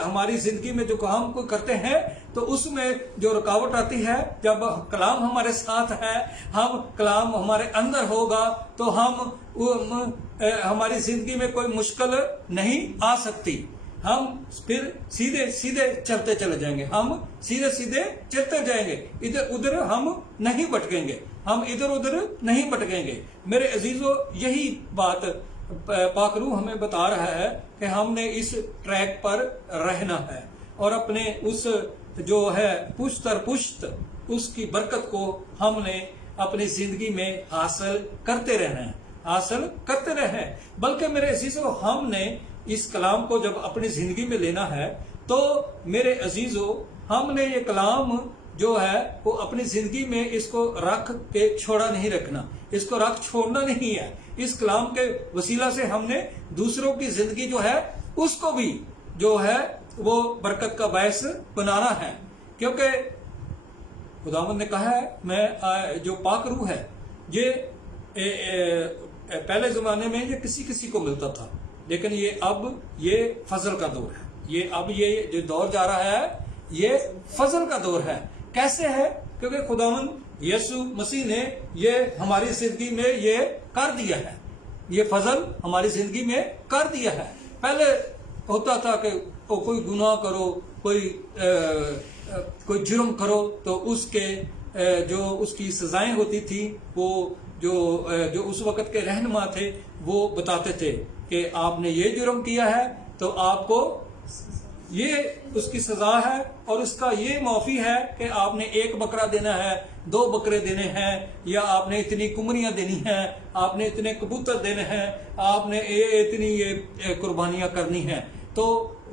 ہماری زندگی میں جو کام کو کرتے ہیں تو اس میں جو رکاوٹ آتی ہے، جب کلام ہمارے ساتھ ہے، ہم کلام ہمارے اندر ہوگا تو ہماری زندگی میں کوئی مشکل نہیں آ سکتی۔ ہم پھر سیدھے سیدھے چلتے چلے جائیں گے، ہم سیدھے سیدھے چلتے جائیں گے، ادھر ادھر ہم نہیں بھٹکیں گے، ہم ادھر ادھر نہیں بھٹکیں گے۔ میرے عزیزو، یہی بات پاک روح ہمیں بتا رہا ہے کہ ہم نے اس ٹریک پر رہنا ہے اور اپنے اس جو ہے پشت در پشت اس کی برکت کو ہم نے اپنی زندگی میں حاصل کرتے رہنا ہے، حاصل کرتے رہے۔ بلکہ میرے عزیزو، ہم نے اس کلام کو جب اپنی زندگی میں لینا ہے تو میرے عزیزو، ہم نے یہ کلام جو ہے وہ اپنی زندگی میں اس کو رکھ کے چھوڑا نہیں رکھنا، اس کو رکھ چھوڑنا نہیں ہے۔ اس کلام کے وسیلہ سے ہم نے دوسروں کی زندگی جو ہے اس کو بھی جو ہے وہ برکت کا باعث بنانا ہے، کیونکہ خداوند نے کہا ہے میں جو پاک روح ہے یہ پہلے زمانے میں یہ کسی کسی کو ملتا تھا، لیکن اب یہ فضل کا دور ہے، اب یہ جو دور جا رہا ہے یہ فضل کا دور ہے۔ کیسے ہے؟ کیونکہ خداوند یسوع مسیح نے یہ ہماری زندگی میں یہ کر دیا ہے، یہ فضل ہماری زندگی میں کر دیا ہے۔ پہلے ہوتا تھا کہ کوئی گناہ کرو، کوئی جرم کرو تو اس کے جو اس کی سزائیں ہوتی تھی، وہ جو اس وقت کے رہنما تھے وہ بتاتے تھے کہ آپ نے یہ جرم کیا ہے تو آپ کو یہ اس کی سزا ہے، اور اس کا یہ معافی ہے کہ آپ نے 1 بکرا دینا ہے، 2 بکرے دینے ہیں، یا آپ نے اتنی کمریاں دینی ہیں، آپ نے اتنے کبوتر دینے ہیں، آپ نے اتنی یہ قربانیاں کرنی ہیں۔ تو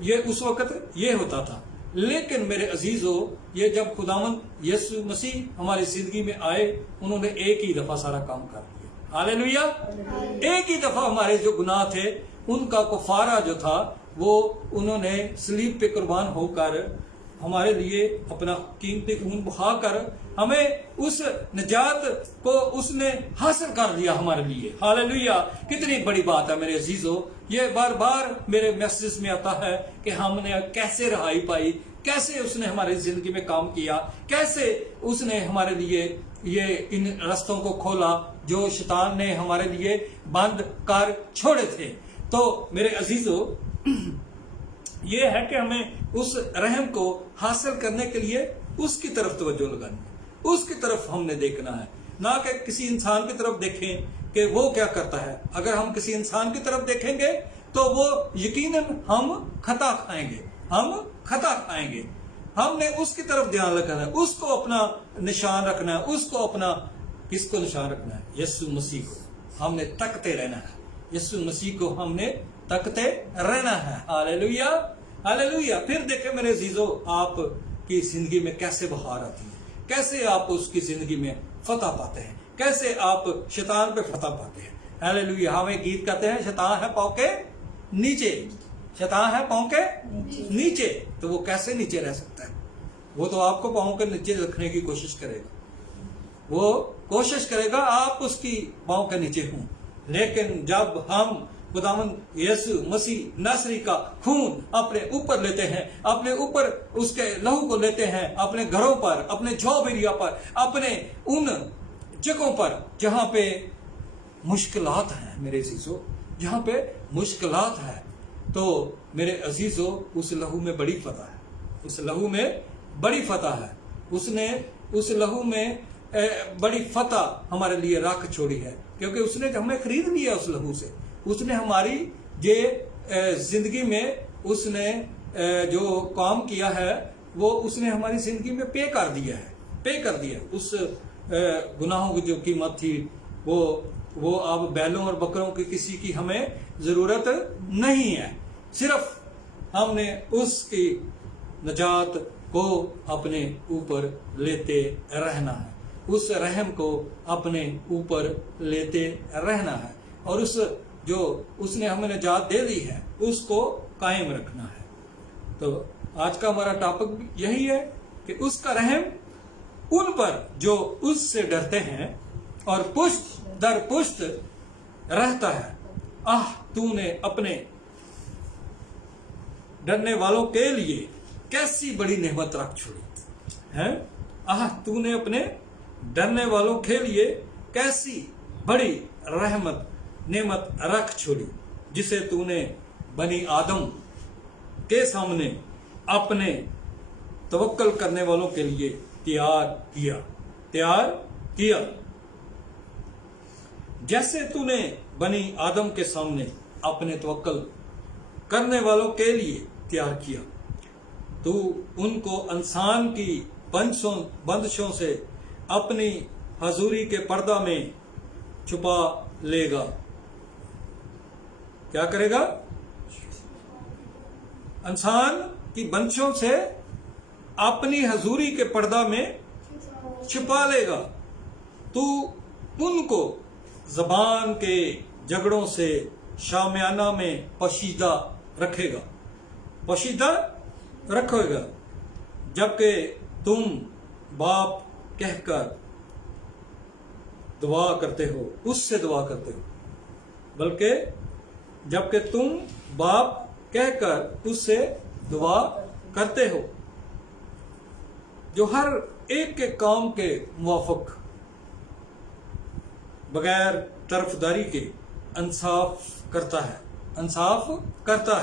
یہ اس وقت یہ ہوتا تھا۔ لیکن میرے عزیزو، یہ جب خداوند یسوع مسیح ہماری زندگی میں آئے، انہوں نے ایک ہی دفعہ سارا کام کر دیا۔ ہاللیلویا! ایک ہی دفعہ ہمارے جو گناہ تھے ان کا کفارہ جو تھا وہ انہوں نے صلیب پہ قربان ہو کر ہمارے لیے اپنا قیمتی خون بہا کر ہمیں اس نجات کو اس نے حاصل کر دیا ہمارے لیے۔ ہاللیلویا! کتنی بڑی بات ہے میرے عزیزو۔ یہ بار بار میرے میسج میں آتا ہے کہ ہم نے کیسے رہائی پائی، کیسے اس نے ہماری زندگی میں کام کیا، کیسے اس نے ہمارے لیے یہ ان رستوں کو کھولا جو شیطان نے ہمارے لیے بند کر چھوڑے تھے۔ تو میرے عزیزو، یہ ہے کہ ہمیں اس رحم کو حاصل کرنے کے لیے اس کی طرف توجہ لگانی ہے، اس کی طرف ہم نے دیکھنا ہے، نہ کہ کسی انسان کی طرف دیکھیں کہ وہ کیا کرتا ہے۔ اگر ہم کسی انسان کی طرف دیکھیں گے تو وہ یقیناً ہم خطا کھائیں گے، ہم خطا کھائیں گے۔ ہم نے اس کی طرف دھیان رکھنا ہے، اس کو اپنا نشان رکھنا ہے، اس کو اپنا کس کو نشان رکھنا ہے؟ یسوع مسیح کو ہم نے تکتے رہنا ہے، یسوع مسیح کو ہم نے تکتے رہنا ہے۔ ہاللیلویا! ہاللیلویا! پھر دیکھیں میرے عزیزو، آپ کی زندگی میں کیسے بہار آتی ہے، کیسے آپ اس کی زندگی میں فتح پاتے ہیں، کیسے آپ شیطان پہ فتح پاتے ہیں۔ ہاللیلویا! ہمیں گیت کہتے ہیں شیطان ہے پاؤں کے نیچے، شیطان ہے پاؤں کے نیچے۔ تو وہ کیسے نیچے رہ سکتا ہے؟ وہ تو آپ کو پاؤں کے نیچے رکھنے کی کوشش کرے گا، وہ کوشش کرے گا آپ اس کی پاؤں کے نیچے ہوں۔ لیکن جب ہم خداوند یسوع مسیح ناصری کا خون اپنے اوپر لیتے ہیں، اپنے اوپر اس کے لہو کو لیتے ہیں، اپنے گھروں پر، اپنے جھوپڑیوں پر، اپنے ان جگہوں پر جہاں پہ مشکلات ہیں میرے عزیزو، جہاں پہ مشکلات ہے، تو میرے عزیزو اس لہو میں بڑی فتح ہے، اس لہو میں بڑی فتح ہے۔ اس نے اس لہو میں بڑی فتح ہمارے لیے رکھ چھوڑی ہے، کیونکہ اس نے ہمیں خرید لیا اس لہو سے۔ اس نے ہماری یہ زندگی میں اس نے جو کام کیا ہے وہ اس نے ہماری زندگی میں پے کر دیا اس گناہوں کی جو قیمت تھی وہ اب بیلوں اور بکروں کی کسی کی ہمیں ضرورت نہیں ہے. صرف ہم نے اس کی نجات کو اپنے اوپر لیتے رہنا ہے, اس رحم کو اپنے اوپر لیتے رہنا ہے, اور اس نے ہمیں نجات دے دی ہے اس کو قائم رکھنا ہے. تو آج کا ہمارا ٹاپک یہی ہے کہ اس کا رحم ان پر جو اس سے ڈرتے ہیں اور پشت در پشت رہتا ہے. تو نے اپنے ڈرنے والوں کے لیے کیسی بڑی نعمت رکھ چھوڑی ہے. تو نے اپنے ڈرنے والوں کے لیے کیسی بڑی نعمت رکھ چھوڑی, جسے تو نے بنی آدم کے سامنے اپنے توکل کرنے والوں کے لیے تیار کیا. جیسے تو نے بنی آدم کے سامنے اپنے توکل کرنے والوں کے لیے تیار کیا, تو ان کو انسان کی بندشوں سے اپنی حضوری کے پردہ میں چھپا لے گا. کیا کرے گا؟ انسان کی بندشوں سے اپنی حضوری کے پردہ میں چھپا لے گا. تو ان کو زبان کے جھگڑوں سے شامیانہ میں پوشیدہ رکھے گا, جبکہ تم باپ کہہ کر دعا کرتے ہو, اس سے دعا کرتے ہو, بلکہ جبکہ تم باپ کہہ کر اس سے دعا کرتے ہو, جو ہر ایک کے کام کے موافق بغیر طرفداری کے انصاف کرتا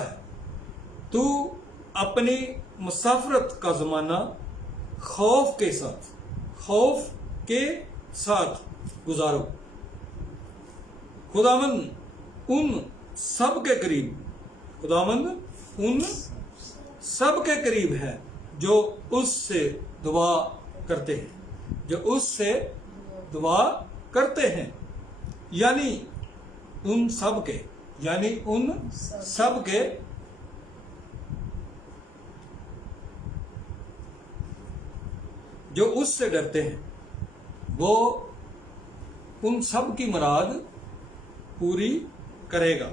ہے. تو اپنی مسافرت کا زمانہ خوف کے ساتھ گزارو. خداوند ان سب کے قریب ہے جو اس سے دعا کرتے ہیں, یعنی ان سب کے جو اس سے ڈرتے ہیں. وہ ان سب کی مراد پوری کرے گا,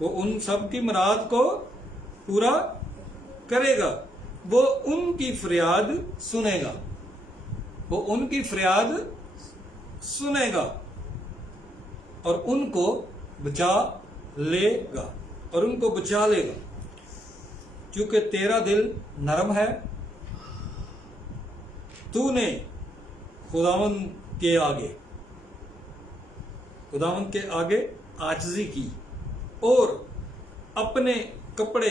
وہ ان سب کی مراد کو پورا کرے گا. وہ ان کی فریاد سنے گا اور ان کو بچا لے گا کیونکہ تیرا دل نرم ہے. تو نے خداوند کے آگے عاجزی کی اور اپنے کپڑے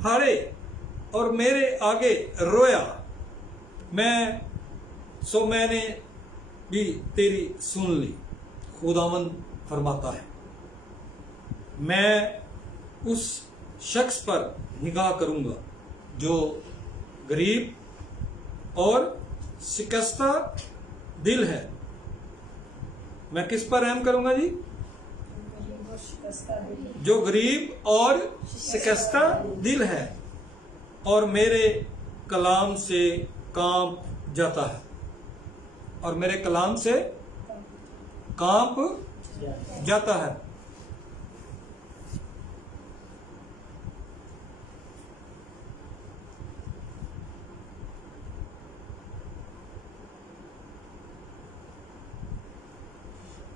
پھاڑے اور میرے آگے رویا. میں نے بھی تیری سن لی. خداوند فرماتا ہے, میں اس شخص پر نگاہ کروں گا جو غریب اور شکستہ دل ہے. میں کس پر رحم کروں گا جی؟ جو غریب اور شکستہ دل ہے اور میرے کلام سے کانپ جاتا ہے.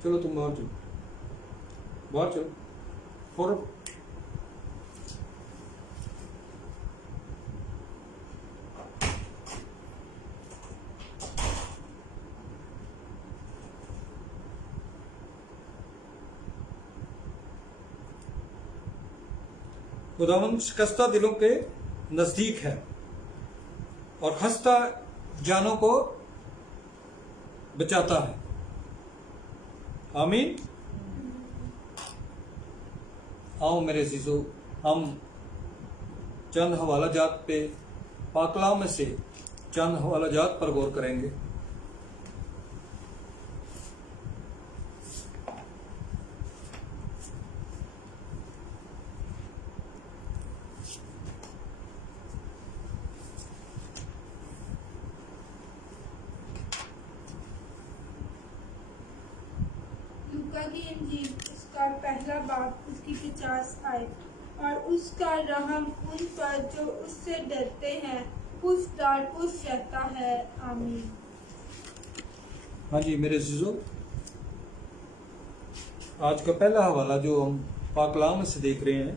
چلو تم باہر چلو فوراً. خداوند شکستہ دلوں کے نزدیک ہے اور خستہ جانوں کو بچاتا ہے. آمین. آؤ میرے عزیزو, ہم चंद हवाला जात पे पाक कलाम में से चंद हवाला जात पर गौर करेंगे। लूका की इंजील उसका पहला बाब उसकी 50 आयत। और उसका रहम उन पर जो उससे डरते हैं पुष्टार पुष्ट रहता है। आमीन। हाँ जी मेरे अज़ीज़ों, आज का पहला हवाला जो हम पाक कलाम से देख रहे हैं,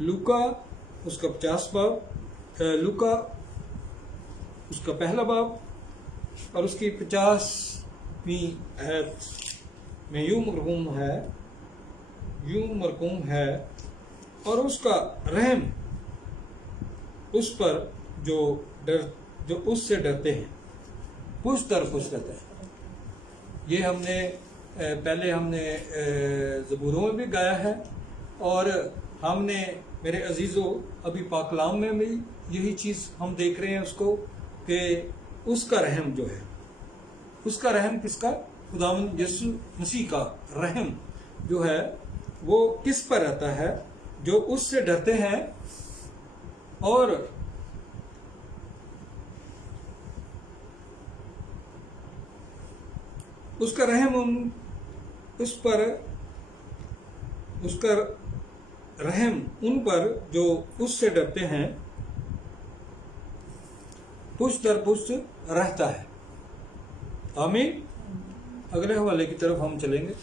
लूका उसका 50 बाब, लूका उसका पहला बाब और उसकी 50वीं आयत में यूं मरकूम है और उसका रहम उस पर जो उससे डरते हैं पुष्ट दर पुष्ट रहता है। ये हमने पहले ज़बूरों में भी गाया है और हमने मेरे अजीज़ों अभी पाक कलाम में भी यही चीज़ हम देख रहे हैं उसको कि उसका रहम जो है, उसका रहम किसका? खुदावंद यीशु मसीह का रहम जो है वो किस पर रहता है? जो उससे डरते हैं। और उसका रहम उसका रहम उन पर जो उससे डरते हैं पुष्ट दर पुष्ट रहता है। आमीन। अगले हवाले की तरफ हम चलेंगे।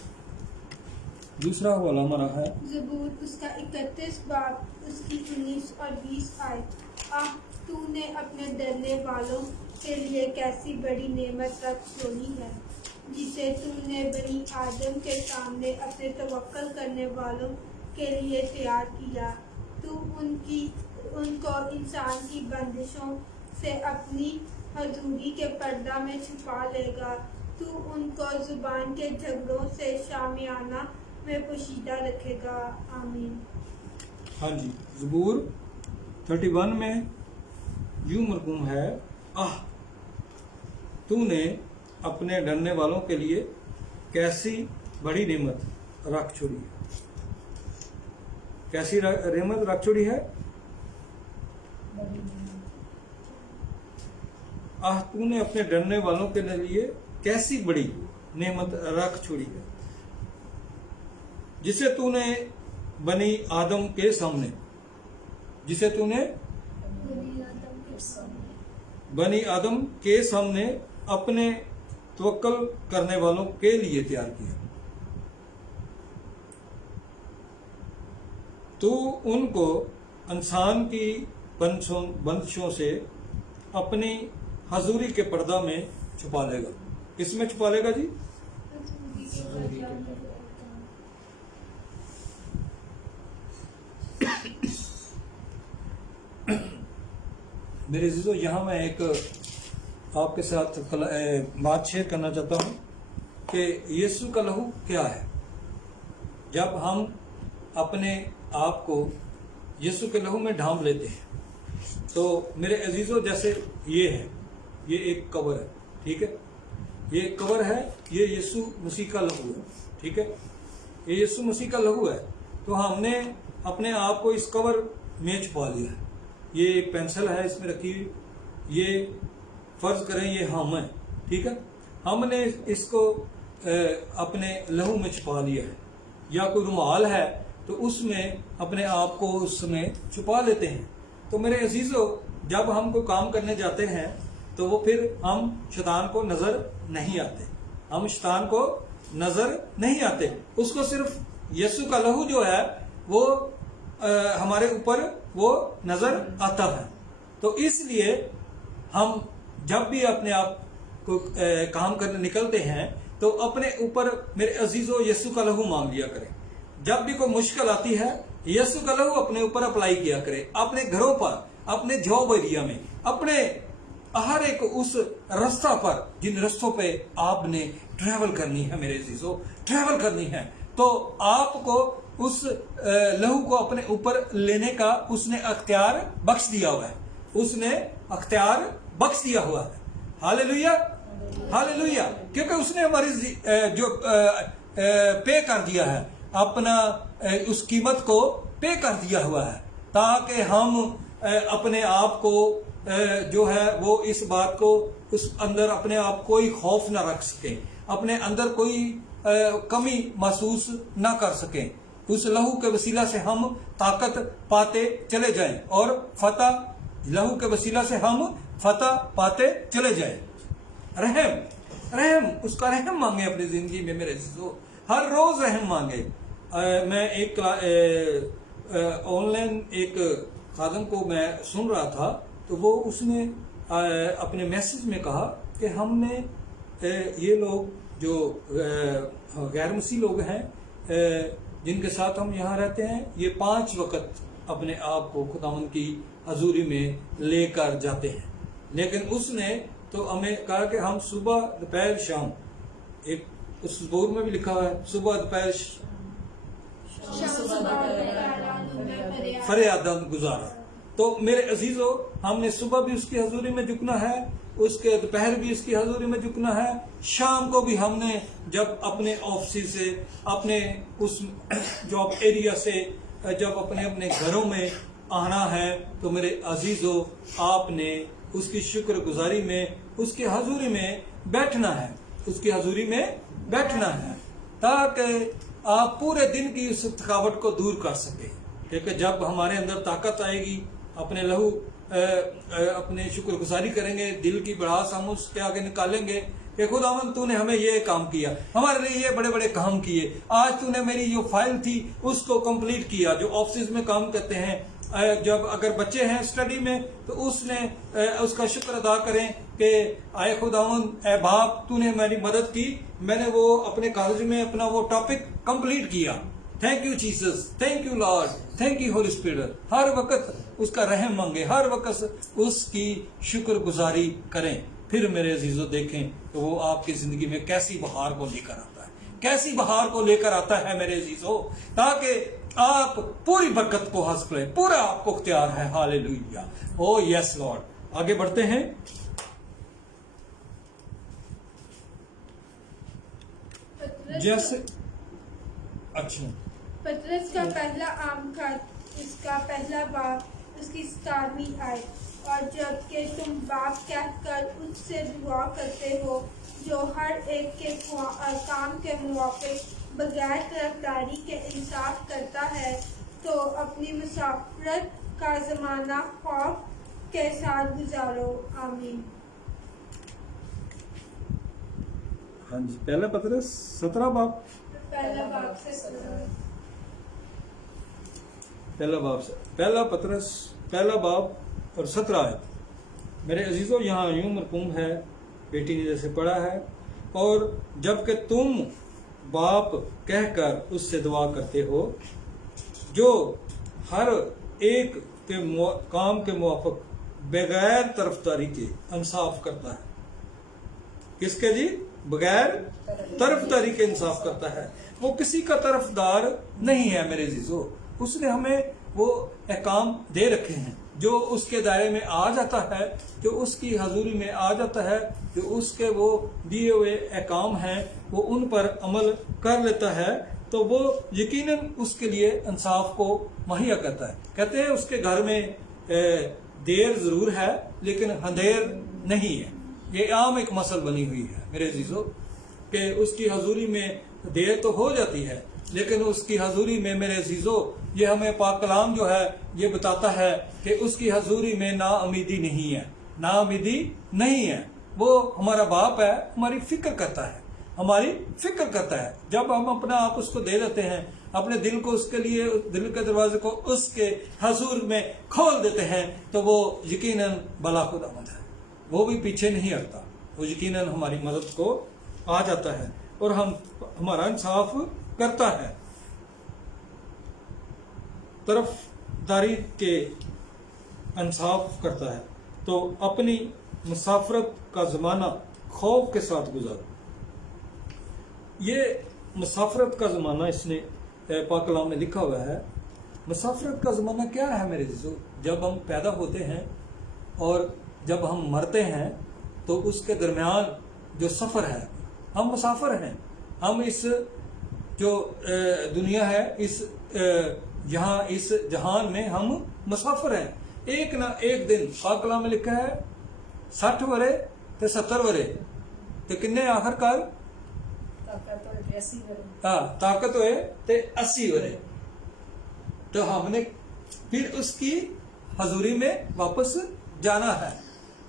दूसरा हवाला हमारा है ज़बूर उसका 31 बाब उसकी 19 और 20 आयत। आह तूने अपने डरने वालों के लिए कैसी बड़ी नेमत रख छोड़ी है, जिसे तूने बनी आदम के सामने अपने तवक्कल करने वालों के लिए तैयार किया। तू उनको इंसान की बंदिशों से अपनी हजूरी के पर्दा में छुपा लेगा। तू उनको जुबान के झगड़ों से शामियाना में पोशीदा रखेगा। आमीन। हाँ जी, ज़बूर 31 में यूं मरकूम है, आह तूने अपने डरने वालों के लिए कैसी बड़ी नेमत रख छोड़ी है। कैसी नेमत रख छोड़ी है? आह तूने अपने डरने वालों के लिए कैसी बड़ी नेमत रख छोड़ी है, जिसे तूने बनी आदम के सामने बनी आदम के सामने अपने तवक्कल करने वालों के लिए तैयार किया। तू उनको इंसान की बंदिशों से अपनी हजूरी के पर्दा में छुपा लेगा। किसमें छुपा लेगा जी? मेरे अज़ीज़ों, यहाँ मैं एक आपके साथ बात शेयर करना चाहता हूँ कि यीशु का लहू क्या है। जब हम अपने आप को यीशु के लहू में ढांप लेते हैं तो मेरे अज़ीज़ों, जैसे ये है, ये एक कवर है, ठीक है, ये कवर है, ये यीशु मसीह का लहू है, ठीक है, ये यीशु मसीह का लहू है। तो हमने अपने आप को इस कवर में छुपा लिया है। ये एक पेंसिल है इसमें रखी हुई, ये फर्ज करें ये हम है, ठीक है, हमने इसको अपने लहू में छुपा लिया है। या कोई रुमाल है तो उसमें अपने आप को उसमें छुपा लेते हैं। तो मेरे अजीजों, जब हम कोई काम करने जाते हैं तो वो फिर हम शैतान को नजर नहीं आते, हम शैतान को नजर नहीं आते। उसको सिर्फ यीशु का लहू जो है वो हमारे ऊपर वो नजर आता है। तो इसलिए हम जब भी अपने आप को काम करने निकलते हैं तो अपने ऊपर मेरे अजीजों यीशु का लहू मांग लिया करें। जब भी कोई मुश्किल आती है यीशु का लहू अपने ऊपर अप्लाई किया करें, अपने घरों पर, अपने जॉब एरिया में, अपने हर एक उस रास्ता पर जिन रास्तों पे आपने ट्रैवल करनी है, मेरे अजीजों ट्रैवल करनी है, تو آپ کو اس لہو کو اپنے اوپر لینے کا اس نے اختیار بخش دیا ہوا ہے، اس نے اختیار بخش دیا ہوا ہے. ہاللیلویا، ہاللیلویا. کیونکہ اس نے ہماری جو پے کر دیا ہے، اپنا اس قیمت کو پے کر دیا ہوا ہے، تاکہ ہم اپنے آپ کو جو ہے وہ اس بات کو اس اندر اپنے آپ کوئی خوف نہ رکھ سکیں، اپنے اندر کوئی کمی محسوس نہ کر سکیں. اس لہو کے وسیلہ سے ہم طاقت پاتے چلے جائیں اور فتح، لہو کے وسیلہ سے ہم فتح پاتے چلے جائیں. رحم، اس کا رحم مانگے اپنی زندگی میں میرے عزیزو، ہر روز رحم مانگے. میں ایک آن لائن ایک خادم کو میں سن رہا تھا، تو وہ اس نے اپنے میسج میں کہا کہ ہم نے یہ لوگ جو غیر مسیح لوگ ہیں جن کے ساتھ ہم یہاں رہتے ہیں، یہ 5 وقت اپنے آپ کو خداوند کی حضوری میں لے کر جاتے ہیں. لیکن اس نے تو ہمیں کہا کہ ہم صبح دوپہر شام، ایک اس بور میں بھی لکھا ہوا ہے صبح دوپہر فریاداں گزارا. تو میرے عزیزو، ہم نے صبح بھی اس کی حضوری میں جھکنا ہے، اس کے دوپہر بھی اس کی حضوری میں جھکنا ہے، شام کو بھی ہم نے جب اپنے آفس سے، اپنے اس جاب ایریا سے جب اپنے اپنے گھروں میں آنا ہے، تو میرے عزیزو آپ نے اس کی شکر گزاری میں اس کی حضوری میں بیٹھنا ہے، اس کی حضوری میں بیٹھنا ہے، تاکہ آپ پورے دن کی اس تھکاوٹ کو دور کر سکیں. کیونکہ جب ہمارے اندر طاقت آئے گی، اپنے لہو اپنے شکر گزاری کریں گے، دل کی بڑھاس ہم اس کے آگے نکالیں گے کہ خداوند تو نے ہمیں یہ کام کیا، ہمارے لیے یہ بڑے بڑے کام کیے، آج تو نے میری جو فائل تھی اس کو کمپلیٹ کیا. جو آفسز میں کام کرتے ہیں، جب اگر بچے ہیں اسٹڈی میں، تو اس کا شکر ادا کریں کہ اے خداوند، اے باپ، تو نے میری مدد کی، میں نے وہ اپنے کالج میں اپنا وہ ٹاپک کمپلیٹ کیا. Thank you Jesus, thank you Lord, thank you holy spirit. ہر وقت اس کا رحم مانگے، ہر وقت اس کی شکر گزاری کریں. پھر میرے عزیزو دیکھیں کہ وہ آپ کی زندگی میں کیسی بہار کو لے کر آتا ہے، کیسی بہار کو لے کر آتا ہے میرے عزیزو، تاکہ آپ پوری برکت کو حاصل کریں. پورا آپ کو اختیار ہے. ہاللیلویہ، او یس لارڈ. آگے بڑھتے ہیں. جیسے اچھا، پطرس کا پہلا عام خط، اس کا پہلا باب، اس کی 17ویں آیت. اور جب کہ تم باپ کہہ کر اس سے دعا کرتے ہو جو ہر ایک کے کام کے موافق بغیر طرفداری کے انصاف کرتا ہے، تو اپنی مسافرت کا زمانہ خوف کے ساتھ گزارو. آمین. ہاں جی، پہلا پطرس 17 باب، پہلا باب سے پہلا پطرس پہلا باب اور 17 آیت. میرے عزیزو، یہاں یوں مرقوم ہے، بیٹی نے جیسے پڑھا ہے، اور جب کہ تم باپ کہہ کر اس سے دعا کرتے ہو جو ہر ایک کے کام کے موافق بغیر طرفداری کے انصاف کرتا ہے. کس کے جی؟ بغیر طرفداری کے انصاف کرتا ہے. وہ کسی کا طرفدار نہیں ہے میرے عزیزو. اس نے ہمیں وہ احکام دے رکھے ہیں، جو اس کے دائرے میں آ جاتا ہے، جو اس کی حضوری میں آ جاتا ہے، جو اس کے وہ دیے ہوئے احکام ہیں، وہ ان پر عمل کر لیتا ہے، تو وہ یقیناً اس کے لیے انصاف کو مہیا کرتا ہے. کہتے ہیں اس کے گھر میں دیر ضرور ہے لیکن اندھیر نہیں ہے. یہ عام ایک مسل بنی ہوئی ہے میرے عزیزو، کہ اس کی حضوری میں دیر تو ہو جاتی ہے، لیکن اس کی حضوری میں میرے عزیزو، یہ ہمیں پاک کلام جو ہے یہ بتاتا ہے کہ اس کی حضوری میں نا امیدی نہیں ہے، نا امیدی نہیں ہے. وہ ہمارا باپ ہے، ہماری فکر کرتا ہے، ہماری فکر کرتا ہے. جب ہم اپنا آپ اس کو دے دیتے ہیں، اپنے دل کو اس کے لیے، دل کے دروازے کو اس کے حضور میں کھول دیتے ہیں، تو وہ یقیناً بلا خداوند ہے. وہ بھی پیچھے نہیں ہٹتا، وہ یقیناً ہماری مدد کو آ جاتا ہے اور ہمارا انصاف کرتا ہے. طرف داری کے انصاف کرتا ہے. تو اپنی مسافرت کا زمانہ خوف کے ساتھ گزارو. یہ मुसाफरत का ज़माना इसने पाक कलाम में लिखा हुआ है। मुसाफरत का ज़माना क्या है मेरे जीजो? जब हम पैदा होते हैं और जब हम मरते हैं तो उसके दरमियान जो सफ़र है, हम मुसाफिर हैं। हम इस जो दुनिया है, इस जहान में हम मुसाफिर हैं। एक ना एक दिन पाक कलाम में लिखा है 60 वरे ते 70 वरे ते किन्ने आखिरकार ताकत होए ते 80 वरे। तो हमने फिर उसकी हजूरी में वापस जाना है।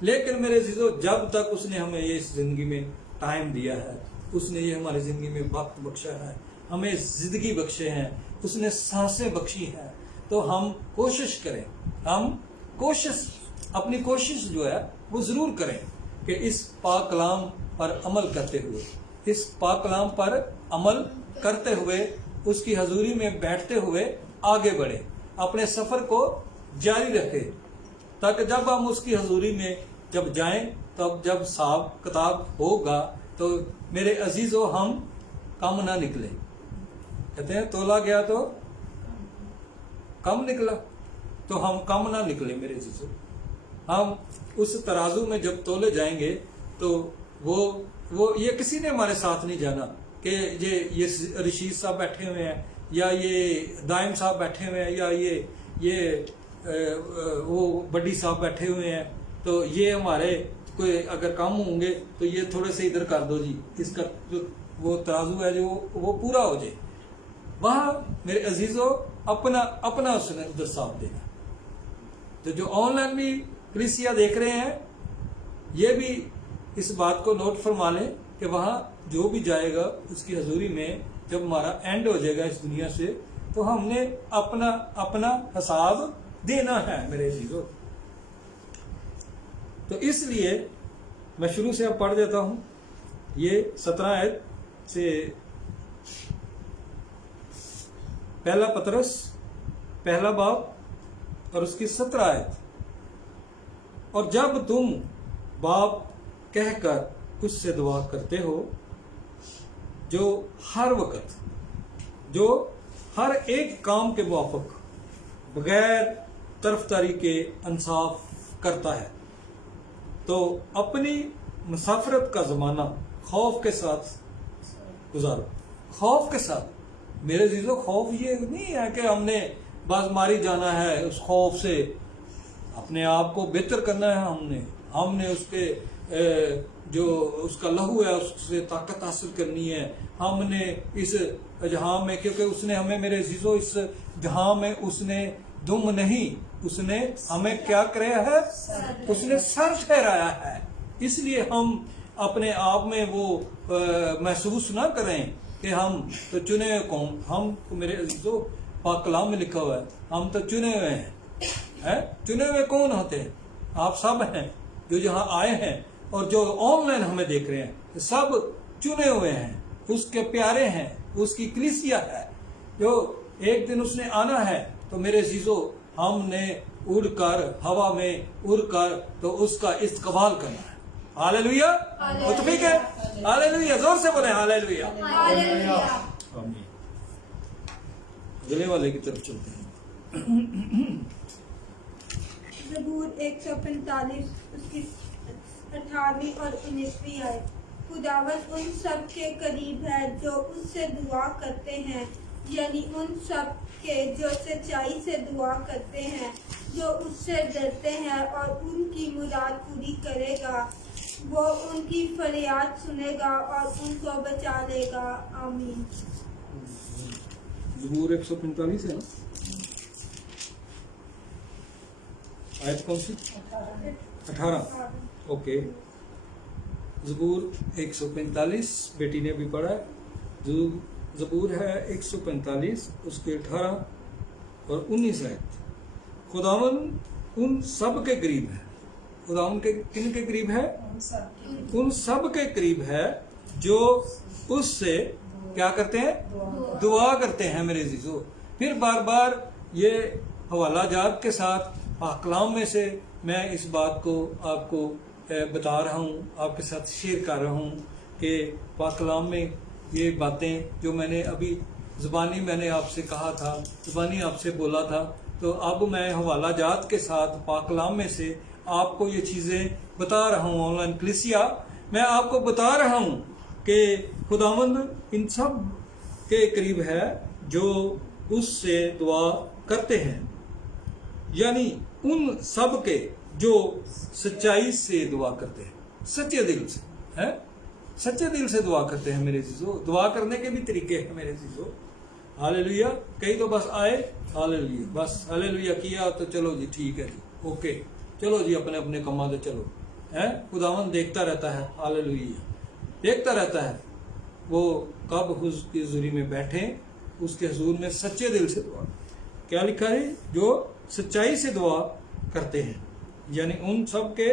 लेकिन मेरे जीजो, जब तक उसने हमें ये इस जिंदगी में टाइम दिया है, उसने ये हमारी जिंदगी में वक्त बख्शा है, हमें जिंदगी बख्शे हैं, उसने सांसें बख्शी हैं, तो हम कोशिश करें, अपनी कोशिश जो है वो जरूर करें कि इस पाक कलाम पर अमल करते हुए, इस पाक कलाम पर अमल करते हुए, उसकी हजूरी में बैठते हुए आगे बढ़े, अपने सफर को जारी रखें, ताकि जब हम उसकी हजूरी में जब जाएं, तब जब हिसाब किताब होगा तो मेरे अजीजों हम कम ना निकले। कहते हैं तोला गया तो कम निकला, तो हम कम ना निकले मेरे अजीजों। हम उस तराजू में जब तोले जाएंगे तो वो ये किसी ने हमारे साथ नहीं जाना कि ये रशीद साहब बैठे हुए हैं, या ये दाइम साहब बैठे हुए हैं, या ये वो बड्डी साहब बैठे हुए हैं, तो ये हमारे कोई अगर काम होंगे तो ये थोड़े से इधर कर दो जी, इसका जो वो तराजू है जो वो पूरा हो जाए। वहां मेरे अजीजों अपना उसने उधर साफ देना। तो जो ऑनलाइन भी कलीसिया देख रहे हैं, ये भी इस बात को नोट फरमा लें कि वहां जो भी जाएगा उसकी हजूरी में जब हमारा एंड हो जाएगा इस दुनिया से, तो हमने अपना हिसाब देना है मेरे अजीजों। तो इसलिए मैं शुरू से अब पढ़ देता हूं, ये 17 आयत से पहला पतरस पहला बाब और उसकी 17 आयत। और जब तुम बाप कहकर उससे दुआ करते हो, जो हर वक्त, जो हर एक काम के मुवाफिक बगैर तरफदारी के इंसाफ करता है, तो अपनी मुसाफरत का ज़माना खौफ के साथ गुजारो। खौफ के साथ मेरे जीजों, खौफ ये नहीं है कि हमने बस मारी जाना है, उस खौफ से अपने आप को बेहतर करना है। हमने उसके जो उसका लहू है उससे ताकत हासिल करनी है। हमने इस जहां में, क्योंकि उसने हमें मेरे अजीजों इस जहां में उसने दुम नहीं, उसने हमें क्या कराया है, उसने सर ठहराया है। इसलिए हम अपने आप में वो महसूस ना करें कि हम तो चुने हुए कौम, हम मेरे अजीजों पाक कलाम में लिखा हुआ है हम तो चुने हुए हैं। चुने हुए कौन होते हैं? आप सब हैं जो यहाँ आए हैं और जो ऑनलाइन हमें देख रहे हैं, सब चुने हुए हैं, उसके प्यारे हैं, उसकी कलीसिया है जो एक दिन उसने आना है। तो मेरे अजीजों, हमने उड़कर हवा में उड़कर तो उसका इस्तकबाल करना है। हालेलुया, मुतफिक है? हालेलुया, जोर से बोले हालेलुया। आमीन। गले वाले की तरफ चलते हैं। ज़बूर 145 उसकी 18वीं और 19वीं आयत। खुदावंद उन सब के करीब है जो उससे दुआ करते हैं, यानी उन सब के जो सच्चाई से दुआ करते हैं, जो उससे डरते हैं और उनकी मुराद पूरी करेगा। वो उनकी फरियाद सुनेगा और उनको बचा लेगा। आमीन। ज़बूर 145 है ना? आयत कौन सी? 18। ओके, ज़बूर 145 बेटी ने भी पढ़ा है। ज़बूर है 145 उसके 18 और 19 आयत। खुदावंद उन सब के करीब है। खुदावंद के किन के करीब है? उन सब के करीब है जो उससे क्या करते हैं? दुआ करते हैं मेरे अजीजों। फिर बार बार ये हवाला जात के साथ पाक कलाम में से मैं इस बात को आपको बता रहा हूँ, आपके साथ शेयर कर रहा हूँ कि पाक कलाम में ये बातें जो मैंने अभी ज़ुबानी मैंने आपसे कहा था, ज़ुबानी आपसे बोला था, तो अब मैं हवाला जात के साथ पाक कलाम में से आपको ये चीज़ें बता रहा हूँ। ऑनलाइन कलीसिया मैं आपको बता रहा हूँ कि खुदावंद इन सब के करीब है जो उससे दुआ करते हैं, यानी उन सब के जो सच्चाई से दुआ करते हैं, सच्चे दिल से है, सच्चे दिल से दुआ करते हैं मेरे चीज़ों। दुआ करने के भी तरीके हैं मेरे चीज़ों। हालेलुया। कहीं तो बस आए हालेलुया, बस हालेलुया किया तो चलो जी ठीक है जी, ओके चलो जी अपने अपने कमा दे चलो, है। खुदावन देखता रहता है, हालेलुया देखता रहता है वो कब उसकी हुजूरी में बैठे, उसके हुजूर में सच्चे दिल से दुआ। क्या लिखा है? जो सच्चाई से दुआ करते हैं, यानी उन सब के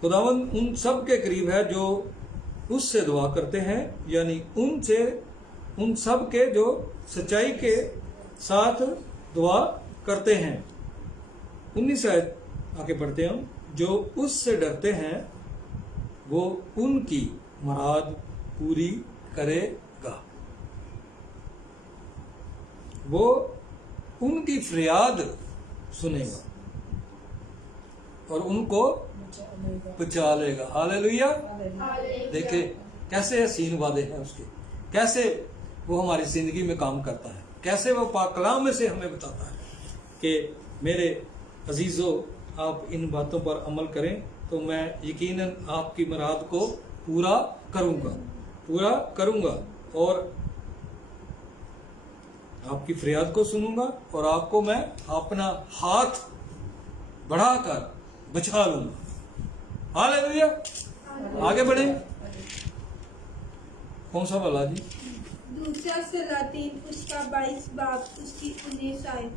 खुदावन उन सब के करीब है जो उससे दुआ करते हैं, यानी उन सब के जो सच्चाई के साथ दुआ करते हैं। 19 आयत आगे पढ़ते हैं हम। जो उससे डरते हैं वो उनकी मुराद पूरी करेगा, वो उनकी फरियाद सुनेगा और उनको बचा लेगा। हालेलुया। देखे कैसे हसीन वादे हैं उसके, कैसे वो हमारी जिंदगी में काम करता है, कैसे वो पाक कलाम में से हमें बताता है कि मेरे अजीजों आप इन बातों पर अमल करें तो मैं यकीनन आपकी मुराद को पूरा करूंगा और आपकी फरियाद को सुनूंगा और आपको मैं अपना हाथ बढ़ाकर बचा लूंगा। हालेलुया। आगे बढ़े। कौन सा वाला जी? दूसरा सलातीन उसका 22 बाब उसकी 19 आयत।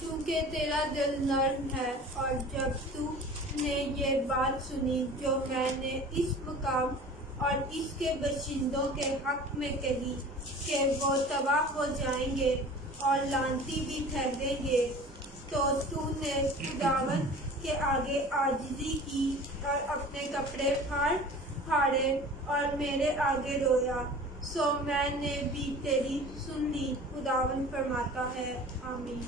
क्योंकि तेरा दिल नर्म है और जब तूने ये बात सुनी जो मैंने इस मकाम और इसके बशिंदों के हक में कही कि वो तबाह हो जाएंगे और लानती भी ठहरेंगे, तो तूने खुदावन के आगे आजिज़ी की और अपने कपड़े फाड़े और मेरे आगे रोया, सो मैंने भी तेरी सुन ली। खुदावन फरमाता है, आमीन।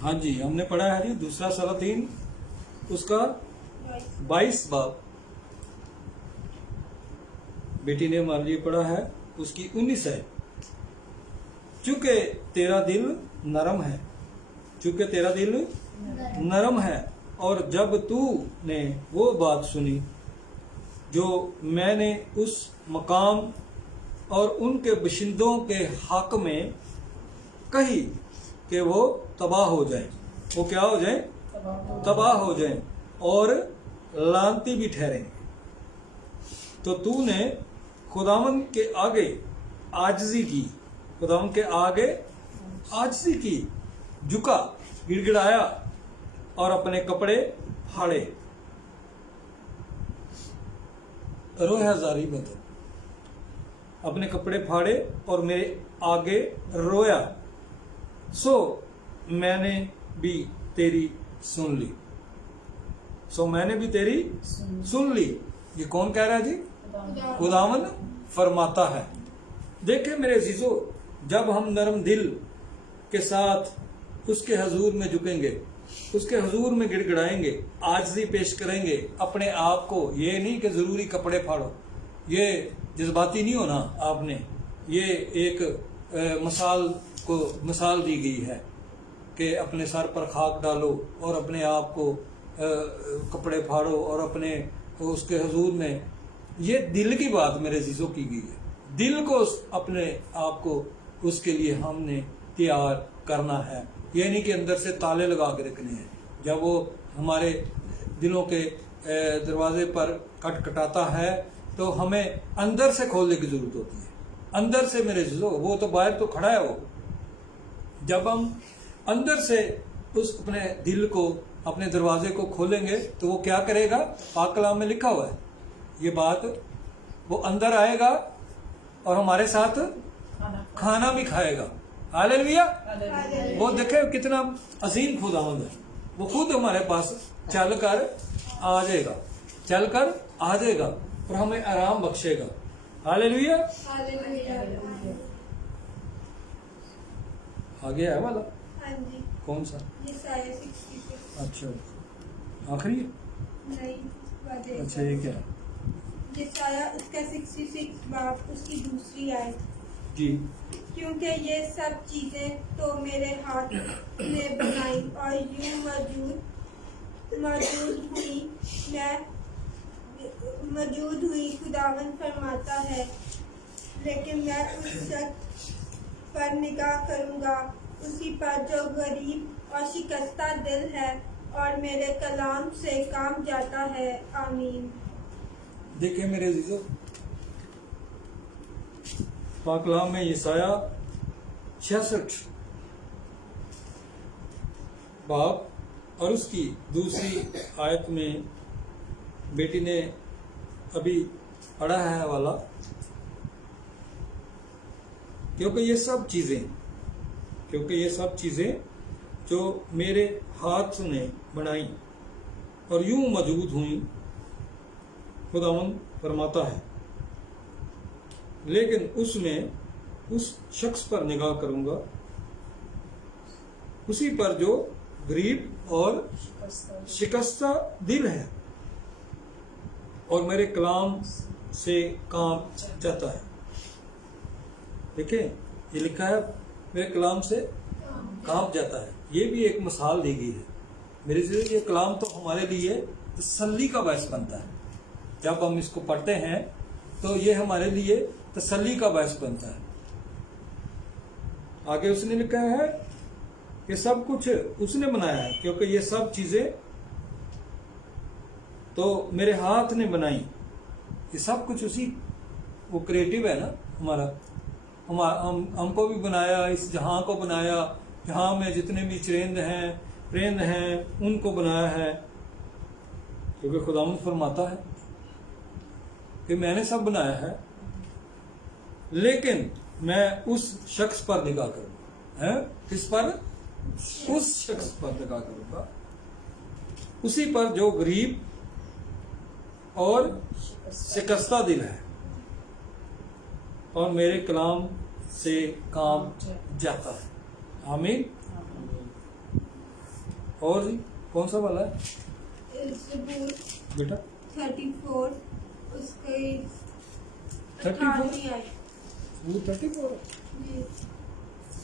हाँ जी, हमने पढ़ा है जी दूसरा सलातीन उसका 22 बाब, बेटी ने हमारे लिए पढ़ा है उसकी 19 है। चूंकि तेरा दिल नरम है, चूंकि तेरा दिल नरम है और जब तूने वो बात सुनी जो मैंने उस मकाम और उनके बशिंदों के हक में कही कि वो तबाह हो जाए, वो क्या हो जाए? तबाह हो जाए और लानती भी ठहरेंगे, तो तूने खुदावन के आगे आजिज़ी की, खुदावन के आगे आजिज़ी की, झुका, गिड़गिड़ाया और अपने कपड़े फाड़े। रोया जारी बदल, अपने कपड़े फाड़े और मेरे आगे रोया, सो मैंने भी तेरी सुन ली, सो मैंने भी तेरी सुन ली। ये कौन कह रहा है जी? खुदावन फरमाता है। देखे मेरे अजीजों, जब हम नरम दिल के साथ उसके हजूर में झुकेंगे, उसके हजूर में गिड़गिड़ाएंगे, आजिज़ी पेश करेंगे अपने आप को, ये नहीं कि जरूरी कपड़े फाड़ो, ये जज्बाती नहीं होना आपने, ये एक मिसाल दी गई है कि अपने सर पर खाक डालो और अपने आप को कपड़े फाड़ो और अपने उसके हुजूर में, ये दिल की बात मेरे अजीजों की गई है। दिल को अपने आप को उसके लिए हमने तैयार करना है, ये नहीं कि अंदर से ताले लगा के रखने हैं। जब वो हमारे दिलों के दरवाजे पर खटखटाता है तो हमें अंदर से खोलने की जरूरत होती है, अंदर से मेरे अजीजों। वो तो बाहर तो खड़ा है, वो जब हम अंदर से उस अपने दिल को, अपने दरवाजे को खोलेंगे तो वो क्या करेगा? पाक कलाम में लिखा हुआ है ये बात, वो अंदर आएगा और हमारे साथ खाना भी खाएगा। हालेलुया। वो देखे कितना अजीम खुदावंद है, वो खुद हमारे पास चल कर आ जाएगा। चल कर आ जाएगा और हमें आराम बख्शेगा। हालेलुया। हालेलुया। आगे है वाला हाँ जी, कौन सा? यशायाह 66। अच्छा आखिरी है? नहीं, वादे। अच्छा ये क्या है? यशायाह उसका 66 बाब उसकी दूसरी आयत। जी क्योंकि ये सब चीजें तो मेरे हाथ ने बनाई और यूं मौजूद हुई खुदावन फरमाता है। लेकिन मैं उस शख्स पर निगाह करूंगा, उसी पर जो गरीब और शिकस्ता दिल है और मेरे कलाम से काम जाता है। आमीन। देखिए मेरे अजीजों, पाक कलाम में यशायाह 66 बाब और उसकी दूसरी आयत में बेटी ने अभी पढ़ा है वाला, क्योंकि ये सब चीजें जो मेरे हाथ ने बनाई और यूं मौजूद हुई खुदावंद फरमाता है। लेकिन उसमें उस शख्स पर निगाह करूंगा, उसी पर जो गरीब और शिकस्ता दिल है और मेरे कलाम से काम जाता है। देखिए ये लिखा है मेरे कलाम से काम जाता है। ये भी एक मिसाल दी गई है मेरे ये कलाम तो हमारे लिए तसल्ली का बायस बनता है। जब हम इसको पढ़ते हैं तो ये हमारे लिए तसल्ली का बायस बनता है। आगे उसने लिखा है कि सब कुछ उसने बनाया है, क्योंकि ये सब चीजें तो मेरे हाथ ने बनाई। ये सब कुछ उसी, वो क्रिएटिव है ना हमारा, हमको भी बनाया, इस जहां को बनाया, जहां में जितने भी परिंद हैं उनको बनाया है। क्योंकि खुदावंद फरमाता है कि मैंने सब बनाया है, लेकिन मैं उस शख्स पर निगाह करूंगा। है किस पर? उस शख्स पर निगाह करूंगा, उसी पर जो गरीब और शिकस्ता दिल है और मेरे कलाम से काम जाता है। आमीन। और जी कौन सा वाला है बेटा? 34 उसके 34 आयत।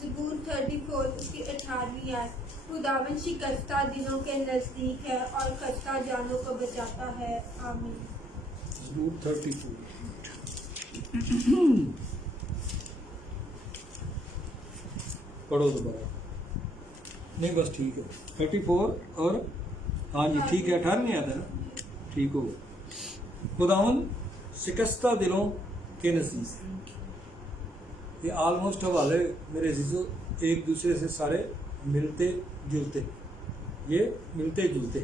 ज़बूर 34 उसकी 18वीं आयत। खुदावन शिकस्ता दिलों के नजदीक है और खस्ता जानों को बचाता है। आमीन। ज़बूर 34 पढ़ो दोबारा। नहीं बस ठीक है 34 और हाँ जी ठीक है 18वीं आयत है ना, ठीक हो। खुदावन शिकस्ता दिलों के नजदीक। ये ऑलमोस्ट हवाले मेरे अजीजों एक दूसरे से सारे मिलते जुलते, ये मिलते जुलते,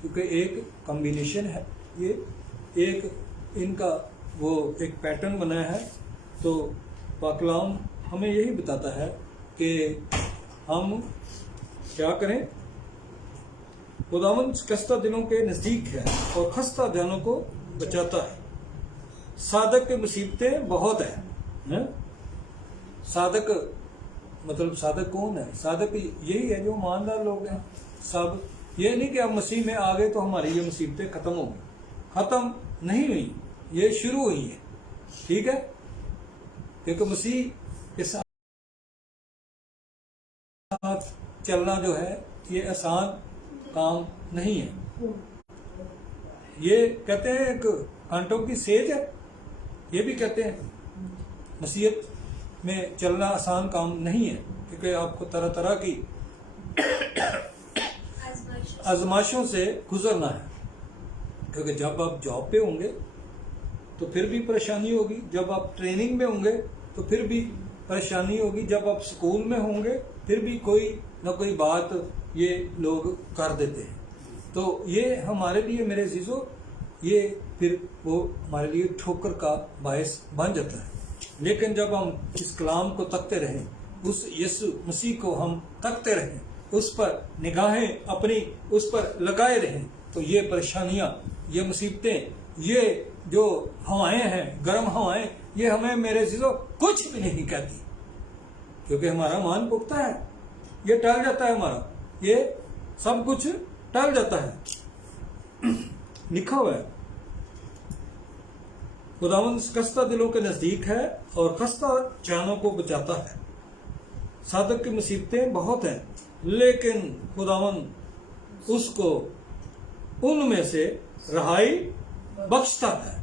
क्योंकि एक कॉम्बिनेशन है, ये एक इनका वो एक पैटर्न बनाया है। तो पाक कलाम हमें यही बताता है कि हम क्या करें। खुदावंद शिकस्ता दिलों के नजदीक है और खस्ता जानों को बचाता है। सादक की मुसीबतें बहुत है? सादक मतलब सादक कौन है? सादक यही है जो ईमानदार लोग हैं सब। ये नहीं कि अब मसीह में आ गए तो हमारी ये मुसीबतें खत्म हो गई, खत्म नहीं हुई, ये शुरू हुई है। ठीक है, क्योंकि मसीह के साथ चलना जो है ये आसान काम नहीं है। ये कहते हैं एक कांटों की सेज है, ये भी कहते हैं मसीहत में चलना आसान काम नहीं है, क्योंकि आपको तरह तरह की आजमाइशों से गुजरना है। क्योंकि जब आप जॉब पे होंगे तो फिर भी परेशानी होगी, जब आप ट्रेनिंग में होंगे तो फिर भी परेशानी होगी, जब आप स्कूल में होंगे फिर भी कोई ना कोई बात ये लोग कर देते हैं। तो ये हमारे लिए मेरे अजीजों, ये फिर वो हमारे लिए ठोकर का बायस बन जाता है। लेकिन जब हम इस कलाम को तकते रहें, उस यीशु मसीह को हम तकते रहें, उस पर निगाहें अपनी उस पर लगाए रहें, तो ये परेशानियां, ये मुसीबतें, ये जो हवाएं हैं, गर्म हवाएं, ये हमें मेरे अजीजों कुछ भी नहीं कहती, क्योंकि हमारा मान पुख्ता है। ये टल जाता है, हमारा ये सब कुछ टल जाता है। लिखा हुआ है खुदावंद खस्ता दिलों के नजदीक है और खस्ता जानों को बचाता है। सादक की मुसीबतें बहुत हैं, लेकिन खुदावंद उसको उनमें से रहाई बख्शता है।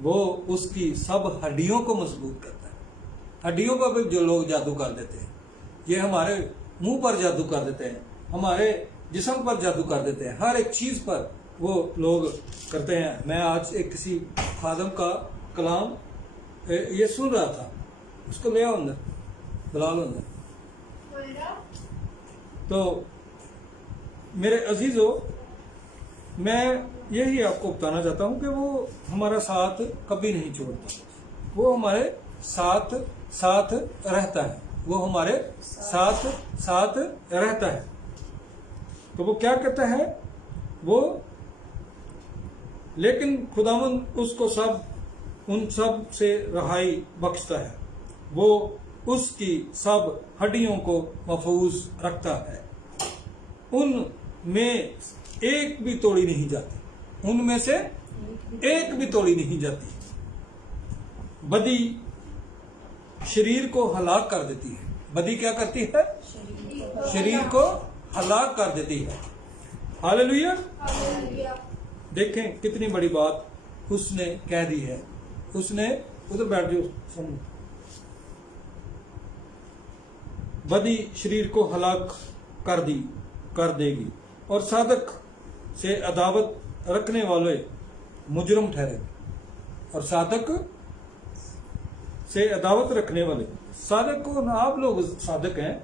वो उसकी सब हड्डियों को मजबूत करता है। हड्डियों पर भी जो लोग जादू कर देते हैं, ये हमारे मुंह पर जादू कर देते हैं, हमारे जिस्म पर जादू कर देते हैं, हर एक चीज पर वो लोग करते हैं। मैं आज एक किसी खादम का कलाम ये सुन रहा था, उसको ले आओ अंदर, बुला लो अंदर। तो मेरे अजीजों, मैं यही आपको बताना चाहता हूं कि वो हमारा साथ कभी नहीं छोड़ता, वो हमारे साथ साथ रहता है, वो हमारे साथ साथ रहता है। तो वो क्या कहता है, वो लेकिन खुदावंद उसको उन सब से रहाई बख्शता है, वो उसकी सब हड्डियों को महफूज रखता है, उनमें एक भी तोड़ी नहीं जाती, उनमें से एक भी तोड़ी नहीं जाती। बदी शरीर को हलाक कर देती है। बदी क्या करती है? शरीर को हलाक कर देती है। हालेलुया। देखें कितनी बड़ी बात उसने कह दी है। उसने उधर बैठ जाओ, सुन। बदी शरीर को हलाक कर देगी और सादक से अदावत रखने वाले मुजरम ठहरेंगे। और सादक से अदावत रखने वाले, सादक को ना, आप लोग सादक हैं,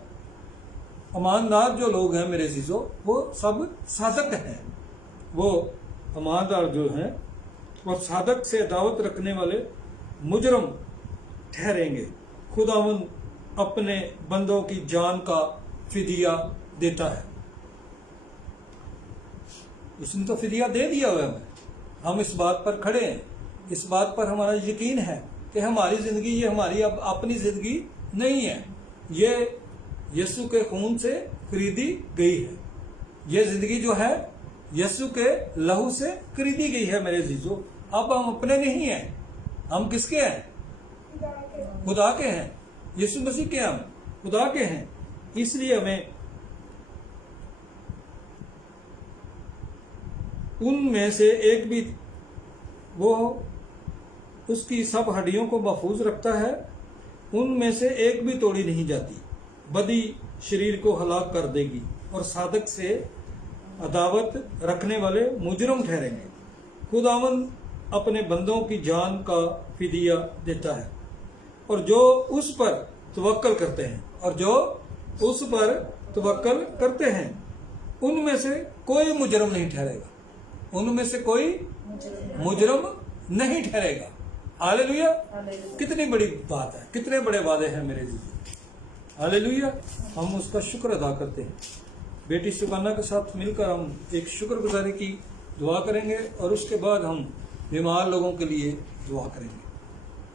ईमानदार जो लोग हैं मेरे अजीजों, वो सब सादक हैं, वो ईमानदार जो हैं, और सादक से अदावत रखने वाले मुजरम ठहरेंगे। खुदावंद अपने बंदों की जान का फिदिया देता है। उसने तो फिदिया दे दिया हुआ है। हम इस बात पर खड़े हैं, इस बात पर हमारा यकीन है कि हमारी जिंदगी ये हमारी अब अपनी जिंदगी नहीं है, ये यीशु के खून से खरीदी गई है। ये जिंदगी जो है यीशु के लहू से खरीदी गई है मेरे अजीजों। अब हम अपने नहीं हैं, हम किसके हैं? खुदा के हैं। यीशु मसीह के हम खुदा के हैं। इसलिए हमें उनमें से एक भी, वो उसकी सब हड्डियों को महफूज रखता है, उनमें से एक भी तोड़ी नहीं जाती। बदी शरीर को हलाक कर देगी और सादक से अदावत रखने वाले मुजरम ठहरेंगे। खुदावंद अपने बंदों की जान का फिदिया देता है, और जो उस पर तवक्कल करते हैं, और जो उस पर तवक्कल करते हैं, उनमें से कोई मुजरम नहीं ठहरेगा, उनमें से कोई मुजरम नहीं ठहरेगा। हालेलुया। कितनी बड़ी बात है, कितने बड़े वादे हैं मेरे जी। हालेलुया। हम उसका शुक्र अदा करते हैं। बेटी सुकन्या के साथ मिलकर हम एक शुक्रगुजारी की दुआ करेंगे, और उसके बाद हम बीमार लोगों के लिए दुआ करेंगे।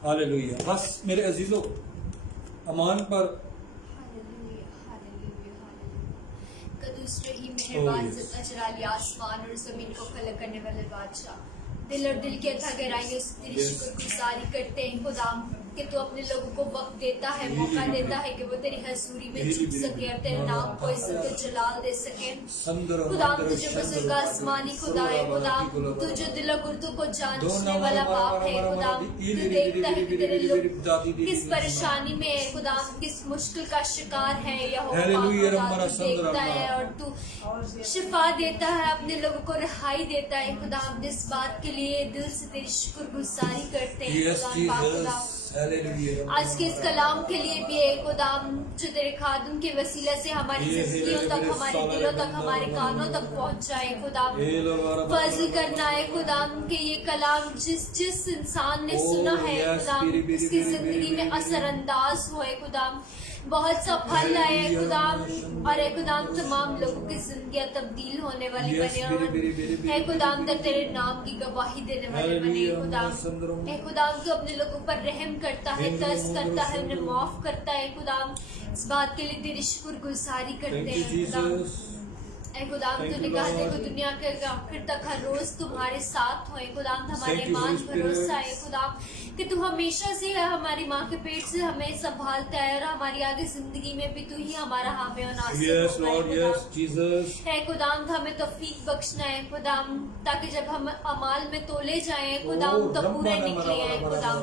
हालेलुया। बस मेरे अजीजों, अमान पर कदूस रही मेहरबान अजराली आसमान और जमीन को खलक करने वाले बादशाह, दिल और दिल की अथाह गहराइयों से तेरी शुक्रगुजारी करते हैं खुदाम कि तू अपने लोगों को वक्त देता है, मौका देता है कि वो तेरी हजूरी में झुक सके और तेरे नाम को इज्जत और जलाल दे सके। खुदाम तुझे बुजुर्ग आसमानी खुदा है, खुदाम तू जो दिल गुर्दों को जानने वाला बाप है, खुदाम तू देखता है कि तेरे लोग किस परेशानी में है, खुदाम किस मुश्किल का शिकार है, यहोवा तू देखता है और तू शिफा देता है, अपने लोगों को रिहाई देता है। खुदाम इस बात के लिए दिल से तेरी शुक्रगुजारी करते हैं खुदाम। आज के इस कलाम के लिए भी है खुदाम, जो तेरे खादम के वसीले से हमारी जिंदगियों तक, हमारे दिलों तक, हमारे कानों तक पहुंच जाए खुदाम। फजल करना है खुदाम कि ये कलाम जिस इंसान ने सुना है खुदाम, उसकी जिंदगी में असरअंदाज होए खुदाम। बहुत सा फल लाए है खुदाम, और ए खुदाम तमाम लोगों की जिंदगियां तब्दील होने वाली बने है खुदाम, तेरे नाम की गवाही देने वाले बने खुदाम। ए खुदाम तू अपने लोगों पर रहम करता है, तरस करता है, उन्हें माफ करता है खुदाम। इस बात के लिए तेरी शुक्रगुजारी करते हैं खुदाम। ऐ खुदाम तूने कहा देखो दुनिया के आखिर तक हर रोज तुम्हारे साथ हो खुदाम, हमारे ईमान भरोसा है खुदाम कि तू हमेशा से हमारी माँ के पेट से हमें संभालता है, और हमारी आगे जिंदगी में भी तू ही हमारा हामी और नासिर है खुदाम। हमें तौफीक बख्शना है खुदाम, ताकि जब हम अमाल में तोले जाएं खुदाम तो पूरे निकले हैं खुदाम।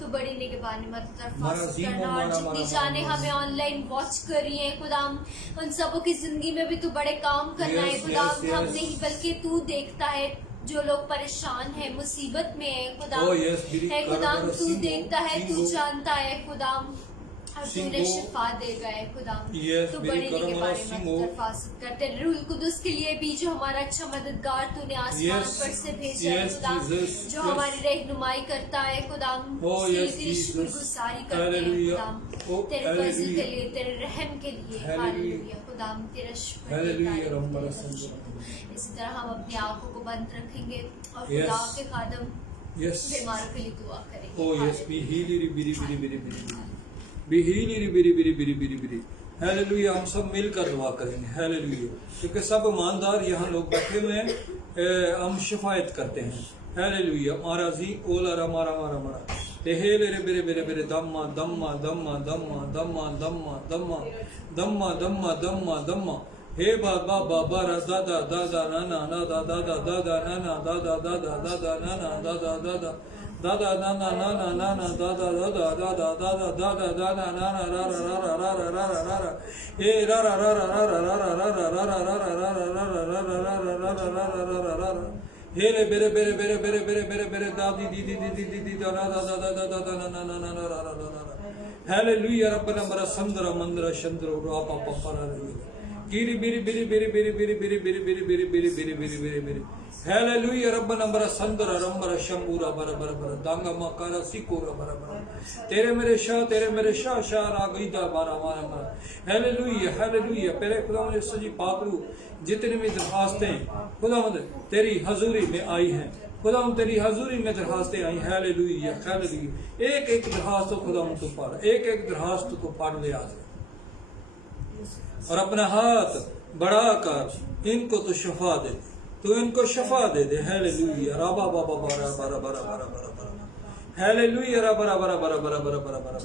तो बड़ी निगहबानी मदद करना, और जितनी जाने हमें ऑनलाइन वॉच कर रही है खुदाम, उन सबों की जिंदगी में भी तू बड़े काम करना है खुदाम। हम नहीं बल्कि तू देखता है जो लोग परेशान है, मुसीबत में है खुदाम, है खुदाम तू देखता है, तू जानता है खुदाम, और तूने शिफा देगा है खुदाम। तो बड़ी निगहबानी मदद करते रूह कुदुस के लिए भी जो हमारा अच्छा मददगार तूने आसमान पर से भेजा है खुदाम, जो हमारी रहनुमाई करता है खुदाम, तेरी शुक्रगुजारी करते हैं खुदाम, तेरे फजल के लिए, तेरे रहम के लिए हालेलुया खुदाम, तेरा शुक्र। इसी तरह हम अपनी आंखों को बंद रखेंगे और खुदा के खादम बीमारों के लिए दुआ करेंगे। हालेलुया। हम सब मिलकर दुआ करेंगे हालेलुया, क्योंकि सब ईमानदार यहाँ लोग बैठे हुए हैं, हम शिफायत करते हैं हालेलुया। मारा जी ओला रा मारा मारा मारा तेहेले रे बेरे बेरे बेरे दम्मा दम्मा दम्मा दम्मा दम्मा दम्मा दम्मा दम्मा दम्मा दम्मा दम्मा हे बाबा बाबा रा दादा दादा नाना ना दादा दादा दादा ना दादा दादा दादा नाना दादा दादा दादा नाना नाना नाना दादा दादा दादा दादा दादा दादा नाना रा रा रा रा रा रा रा रा हे रा रा रा रा रा रा रा रा रा रा रा रा रा रा रा रा रा हे ले बेरे बेरे बेरे बेरे बेरे बेरे बेरे दादी दी दी दी दी दी दी दादा दादा दादा दादा ना ना ना ना ना रा रा रा रा हालेलुया। रब्बना मरा संदरा मंदरा चंद्रो रापा पपा रा गिरी बिरी बिरी बिरी बिरी बिरी बिरी बिरी बिरी बिरी बिरी बिरी बिरी बिरी बिरी हालेलुया। रब्बना मरा संदरा रंबरा शंबूरा बरा बरा बरा दांगा मकारा सिकोरा बरा बरा तेरे मेरे शाह शाह रागीदा बारा मारा मारा हालेलुया हालेलुया। पहले खुदा ने सजी पाकरू जितने भी दरखास्तें खुदावंद तेरी हजूरी में आई हैं, खुदावंद तेरी हजूरी में दरखास्तें आई हालेलुया हालेलुया। एक एक दरखास्त खुदावंद तो पढ़, एक एक दरखास्त को पढ़ ले आज, और अपना हाथ बढ़ा कर इनको तो शफा दे, तो इनको शफा दे दे हालेलुया। राबा बाबा बारा बारा बारा बारा बारा बारा हालेलुया रा बारा बारा बारा बारा बारा बारा बारा।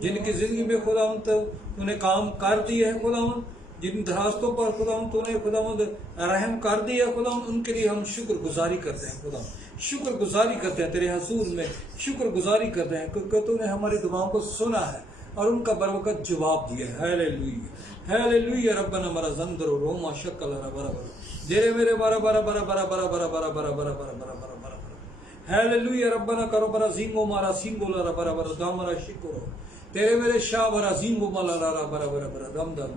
जिनकी जिंदगी में खुदावंद तूने काम कर दिए है खुदावंद, जिन दरखास्तों पर खुदावंद तूने खुदावंद रहम कर दिया खुदावंद, उनके लिए हम शुक्र गुजारी करते हैं खुदावंद, शुक्र गुजारी करते हैं तेरे हजूर में, शुक्र गुजारी करते हैं क्योंकि तूने हमारी दुआओं को सुना है और उनका बरवकत जवाब दिया है हालेलुया हालेलुया। रब्बना मरा जंदरो रोमा शक्ल रा बरा बरा जेरे मेरे बारा बारा बारा बारा बारा बारा बारा बारा बारा बारा बारा बारा बारा हालेलुया। रब्बना करो बरा जिंगो मारा सिंगो ला बरा बरा दामरा शिकरो तेरे मेरे शाह बरा जिंगो माला रा बरा बरा बरा दम दम।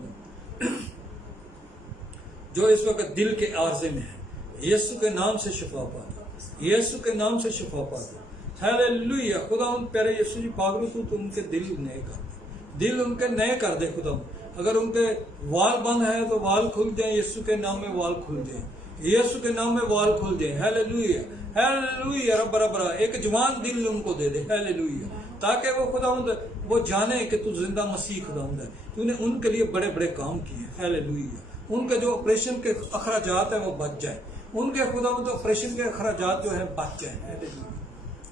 जो इस वक्त दिल के आर्जे में है, यीशु के नाम से शिफा पा दे, यीशु के नाम से शिफा पा दे हालेलुया। खुदा उन प्यारे यीशु जी पाक तू उनके दिल नए कर दे, दिल उनके नए कर दे खुदा। अगर उनके वाल बंद है तो वाल खुल जाए, यीशु के नाम में वाल खुल जाए, यीशु के नाम में वाल खुल जाए हालेलुया हालेलुया। रब रबरा एक जवान दिल उनको दे दे हालेलुया, ताकि वो खुदावंद वो जाने कि तू जिंदा मसीह खुदावंद है, तूने उनके लिए बड़े बड़े काम किए हालेलुया। उनके जो ऑपरेशन के अखराजात है वो बच जाए, उनके खुदावंद ऑपरेशन के अखराजात जो है बच जाए हालेलुया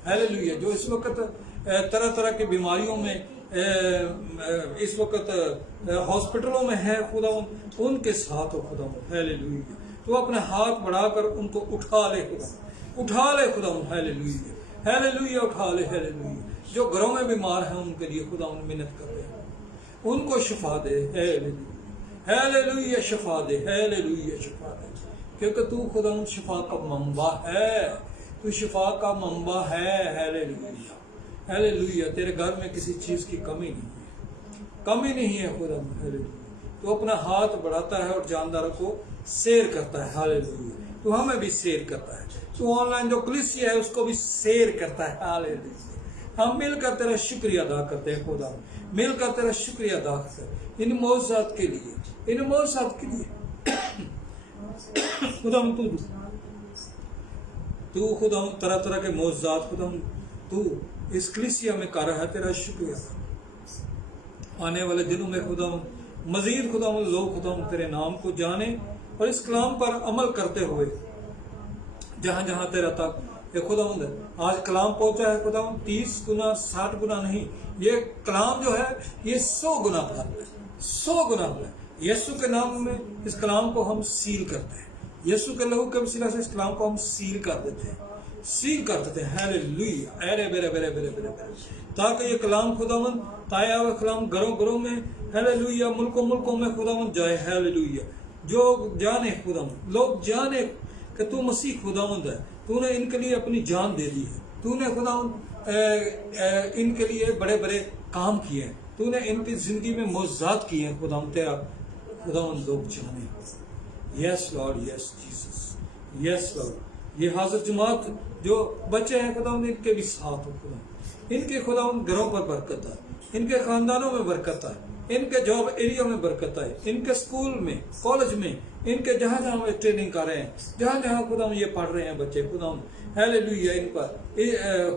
हालेलुया। जो इस वक्त तरह तरह की बीमारियों में इस वक्त हॉस्पिटलों में है खुदावंद, उनके साथ हो खुदावंद हालेलुया। तो अपने हाथ बढ़ाकर उनको उठा ले खुदावंद, उठा ले खुदावंद हालेलुया हालेलुया उठा ले हालेलुया। जो घरों में बीमार हैं उनके लिए खुदावंद मिन्नत करते हैं, उनको शिफा दे हालेलुया हालेलुया, शिफा दे हालेलुया शिफा दे, क्योंकि तू खुदावंद शिफा का मंबा है, तू शिफा का मंबा है हालेलुया हालेलुया। तेरे घर में किसी चीज की कमी नहीं है, कमी नहीं है खुदावंद हालेलुया। तू अपना हाथ बढ़ाता है और जानदारों को शेयर करता है हालेलुया। तू हमें भी शेयर करता है, तू ऑनलाइन जो कलीसिया है उसको भी शेयर करता है हालेलुया हम मिलकर तेरा शुक्रिया अदा करते हैं खुदा, मिलकर तेरा शुक्रिया अदा करते हैं इन मौजूदात के लिए, इन मौजूदात के लिए। खुदा तू खुदा तरह तरह के मौजूदात खुदा तू इस कलीसिया में कर रहा है, तेरा शुक्रिया। आने वाले दिनों में खुदा मजीद खुदा लोग खुदा तेरे नाम को जाने और इस कलाम पर अमल करते हुए जहां जहां तेरा तक ये खुदा आज कलाम पहुंचा है खुदा 30 गुना 60 गुना नहीं, ये कलाम जो है ये 100 गुना बढ़ा है, 100 गुना बढ़ा है। यीशु के नाम में इस कलाम को हम सील करते हैं, यीशु के लहू के वसीला से इस कलाम को हम सील कर देते हैं, सील कर देते हैं। हालेलुया, अरे बेरे बेरे बेरे बेरे ताकि ये कलाम खुदावन ताया हुआ कलाम घरों घरों में, हालेलुया, मुल्कों मुल्कों में खुदावन जाए। हालेलुया, जो जाने खुदावन, लोग जाने कि तू मसीह खुदावंद है, तूने इनके लिए अपनी जान दे दी है, तूने खुदावन इनके लिए बड़े बड़े काम किए हैं, तूने इनकी जिंदगी में मौजूदात किए हैं खुदावन, तेरा खुदावन लोग जाने। Yes Lord, yes Jesus, yes Lord. ये हाजिर जमात जो बच्चे हैं खुदावन इनके भी साथ हो खुदा, इनके खुदावन घरों पर बरकत आए, इनके खानदानों में बरकत आए, इनके जॉब एरिया में बरकत आए, इनके स्कूल में, कॉलेज में, इनके जहां जहां वे ट्रेनिंग कर रहे हैं, जहां जहां खुदा ये पढ़ रहे हैं बच्चे खुदा, हालेलुया, इन पर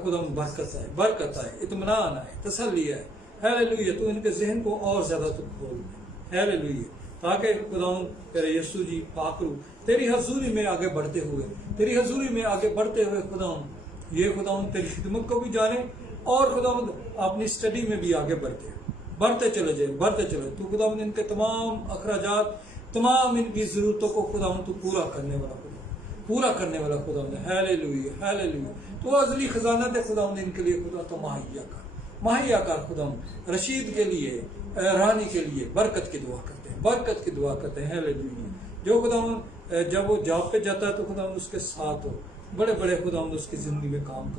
खुदा बरकत आए, बरकत आए, इत्मीनान आए, तसल्ली आए। हालेलुया, तू इनके जहन को और ज्यादा तू खोल दे। हालेलुया, ताकि खुदा तेरे यीशु जी पाक रूह तेरी हजूरी में आगे बढ़ते हुए, तेरी हजूरी में आगे बढ़ते हुए खुदा ये खुदा तेरी खिदमत को भी जाने और खुदा अपनी स्टडी में भी आगे बढ़ते चले जाए, बढ़ते चले। तू खुदा इनके तमाम अखराजात, तमाम इनकी जरूरतों को खुदा तू पूरा करने वाला खुदा, पूरा करने वाला खुदा। हालेलुया, हालेलुया, तो अजली खजाना दे खुदा इनके लिए खुदा तो मुहैया कर खुदा। रशीद के लिए, रानी के लिए बरकत की दुआ करते हैं, बरकत की दुआ करते हैं। हालेलुया, जो खुदा जब वो जॉब पे जाता है तो खुदा उसके साथ हो, बड़े बड़े खुदा उसकी जिंदगी में काम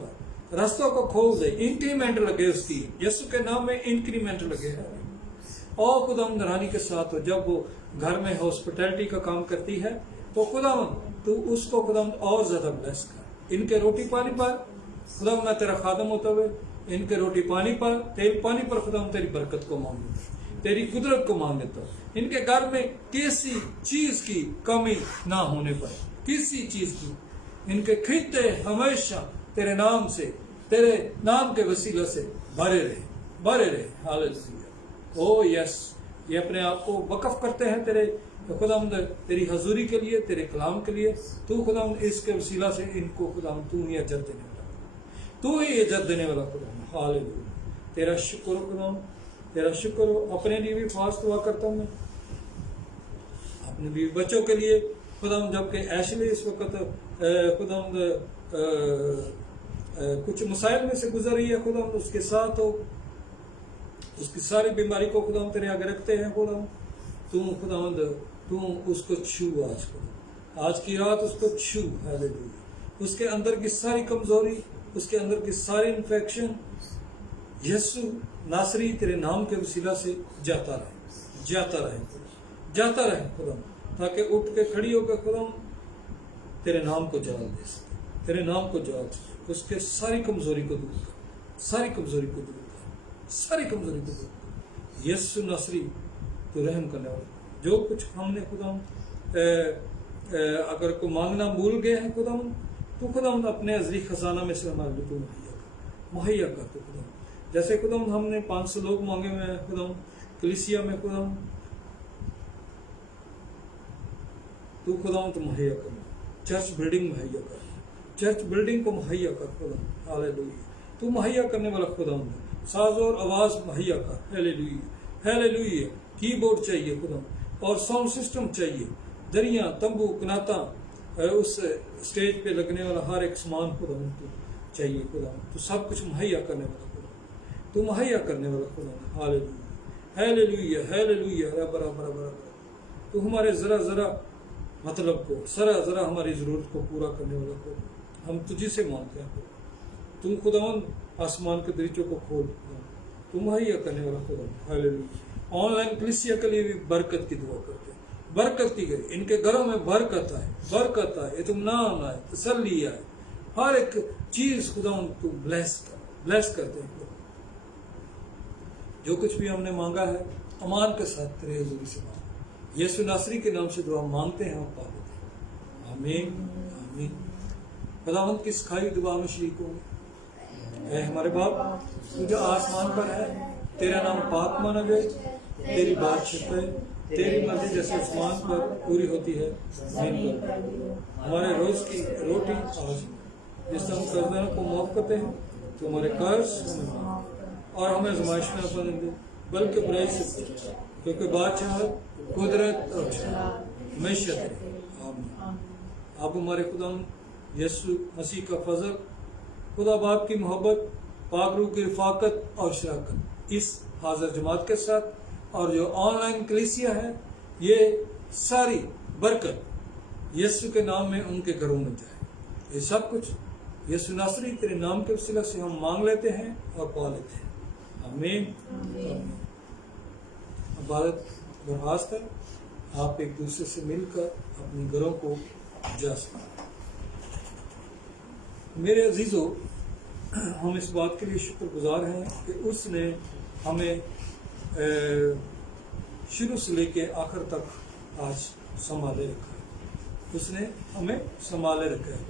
कर, रास्तों को खोल दे, इंक्रीमेंट लगे उसकी, यीशु के नाम में इंक्रीमेंट लगे है। और खुदा रानी के साथ हो, जब वो घर में हॉस्पिटैलिटी का काम करती है तो खुदा तू उसको खुदा और ज्यादा ब्लेस कर। इनके रोटी पानी पर खुदा मैं तेरा खादम होता हुए इनके रोटी पानी पर, तेल पानी पर खुदा तेरी बरकत को मांग लेता, तेरी कुदरत को मांग लेता हूँ। इनके घर में किसी चीज की कमी ना होने पर, किसी चीज की, इनके खिते हमेशा तेरे नाम से, तेरे नाम के वसीला से भरे रहे। हालेलुया, ओ यस, ये अपने आप को वक्फ करते हैं तेरे खुदावंद, तेरी हजूरी के लिए, तेरे कलाम के लिए। तू खुदावंद इसके वसीला से इनको खुदावंद तू ही इज्जत देने वाला, तू ही इज्जत देने वाला खुदावंद। हालेलुया, तेरा शुक्र हो खुदावंद, तेरा शुक्र हो। अपने लिए भी खास दुआ करता हूँ मैं, अपने बीवी बच्चों के लिए खुदावंद, जबकि ऐशली इस वक्त खुदावंद कुछ मसाइल में से गुजर रही है खुदा, उसके साथ हो, उसकी सारी बीमारी को खुदा तेरे आगे रखते हैं खुदा। तू खुदावंद तू उसको छू आज खुदा, आज की रात उसको छू। हालेलुया, उसके अंदर की सारी कमजोरी, उसके अंदर की सारी इन्फेक्शन यीशु नासरी तेरे नाम के वसीला से जाता रहे खुदा, ताकि उठ के खड़ी होकर खुदा तेरे नाम को जवाब दे सके, तेरे नाम को जवाब दे, उसके सारी कमजोरी को दूर कर, सारी कमजोरी को दूर कर, सारी कमजोरी को दूर कर। यीशु नासरी तो रहम करने वाला, जो कुछ हमने खुदा अगर को मांगना भूल गए हैं खुदा, तो खुदा अपने अजली खजाना में से हमारे लिए मुहैया कर तो खुदा। जैसे खुदा हमने 500 लोग मांगे हुए हैं खुदा कलीसिया में खुदा, तू खुदा तो मुहैया कर, चर्च बिल्डिंग मुहैया कर, चर्च बिल्डिंग को मुहैया कर खुदा। हालेलुया, तू मुहैया करने वाला खुदा, साज और आवाज मुहैया कर। हालेलुया, हालेलुया, कीबोर्ड चाहिए खुदा और साउंड सिस्टम चाहिए, दरिया, तंबू, कनाता, उस स्टेज पे लगने वाला हर एक सामान खुदा तू चाहिए खुदा, तू सब कुछ मुहैया करने वाला खुदा, तू मुहैया करने वाला खुदा। हालेलुया, हालेलुया, हालेलुया, बराबर बराबर, तू हमारे जरा मतलब को जरा हमारी जरूरत को पूरा करने वाला खुदा, हम तुझे से मांगते हैं। तू खुदावंद आसमान के दरीचों को खोल, तू मुहैया करने वाला खुदा। हालेलुया, ऑनलाइन कलीसिया के लिए भी बरकत की दुआ करते हैं, बरकत की गई, इनके घरों में बरकत आए, इत्मीनान आए, तसल्ली आए, हर एक चीज खुदावंद तू ब्लेस कर, ब्लेस करते हैं। जो कुछ भी हमने मांगा है अमान के साथ तेरे हुजूर से मांगा, यीशु नासरी के नाम से दुआ मांगते हैं और पा लेते हैं। आमीन आमीन। खुदावंद की सिखाई दुआ में शरीक होंगे। ऐ हमारे बाप तू जो आसमान पर है, तेरा नाम पाक माना जाए, तेरी बात छिपे, तेरी मर्जी जैसे आसमान पर पूरी होती है जमीन पर। हमारे रोज की रोटी आज जिससे हम कर्जदारों को माफ करते हैं, तो हमारे कर्ज हमें माफ और हमें आजमाइश में न दे, बल्कि बुराई से बचा, क्योंकि बादशाह कुदरत और हमेशा तेरे। आमीन। आप हमारे खुदा यीशु मसीह का फजल, खुदा बाप की मोहब्बत, पाक रूह की रफाकत और शराकत इस हाजिर जमात के साथ और जो ऑनलाइन कलीसिया है, ये सारी बरकत यीशु के नाम में उनके घरों में जाए। ये सब कुछ यीशु नासरी तेरे नाम के वसीला से हम मांग लेते हैं और पा लेते हैं। आमीन। इबादत बर्खास्त है, आप एक दूसरे से मिलकर अपने घरों को जा सकते। मेरे अजीजों, हम इस बात के लिए शुक्रगुजार हैं कि उसने हमें शुरू से लेके आखिर तक आज संभाले रखा है। उसने हमें संभाले रखा है।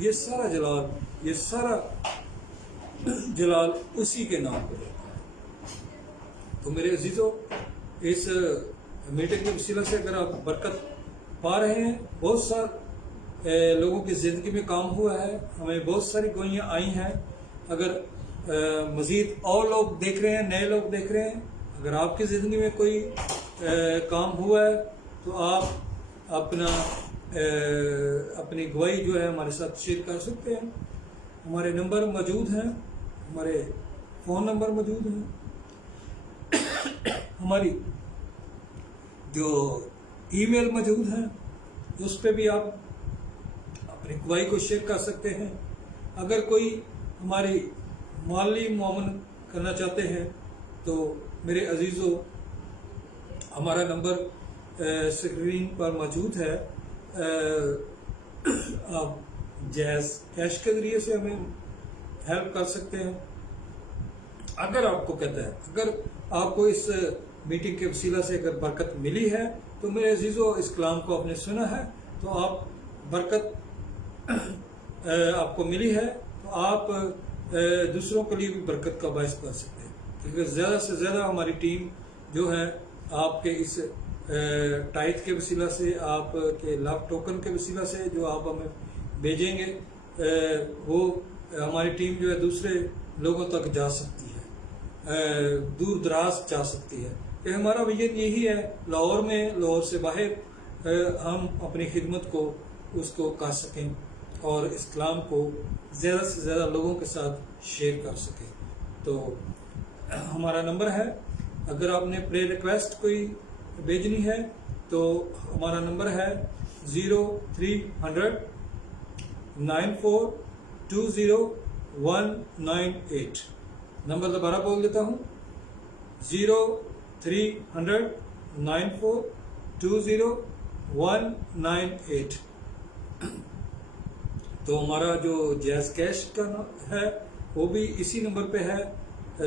ये सारा जलाल उसी के नाम पर रहता है। तो मेरे अजीजों, इस मीटिंग के वसीला से अगर आप बरकत पा रहे हैं, बहुत सारे लोगों की ज़िंदगी में काम हुआ है, हमें बहुत सारी गवाहियाँ आई हैं। अगर मज़ीद और लोग देख रहे हैं, नए लोग देख रहे हैं, अगर आपकी ज़िंदगी में कोई काम हुआ है, तो आप अपनी गवाही जो है हमारे साथ शेयर कर सकते हैं। हमारे नंबर मौजूद हैं, हमारे फ़ोन नंबर मौजूद हैं, हमारी जो ईमेल मौजूद है, उस पर भी आप अपनी गवाही को शेयर कर सकते हैं। अगर कोई हमारी माली मुआवन करना चाहते हैं, तो मेरे अजीज़ों, हमारा नंबर स्क्रीन पर मौजूद है। आप जैज़ कैश के ज़रिए से हमें हेल्प कर सकते हैं। अगर आपको कहता है, अगर आपको इस मीटिंग के वसीला से अगर बरकत मिली है, तो मेरे अजीज़ों, इस कलाम को आपने सुना है, तो आप बरकत आपको मिली है, तो आप दूसरों के लिए भी बरकत का बायस बन सकते हैं। क्योंकि ज़्यादा से ज़्यादा हमारी टीम जो है आपके इस टाइट के वसीला से, आपके लव टोकन के वसीला से जो आप हमें भेजेंगे, वो हमारी टीम जो है दूसरे लोगों तक जा सकती है, दूर दराज जा सकती है। कि हमारा विजन यही है, लाहौर में, लाहौर से बाहर हम अपनी खिदमत को उसको कर सकें और इस कलाम को ज़्यादा से ज़्यादा लोगों के साथ शेयर कर सकें। तो हमारा नंबर है, अगर आपने प्रे रिक्वेस्ट कोई भेजनी है, तो हमारा नंबर है 0300 9420 198। नंबर दोबारा बोल देता हूँ, 0300 9420 198। तो हमारा जो जैज़ कैश का है, वो भी इसी नंबर पे है।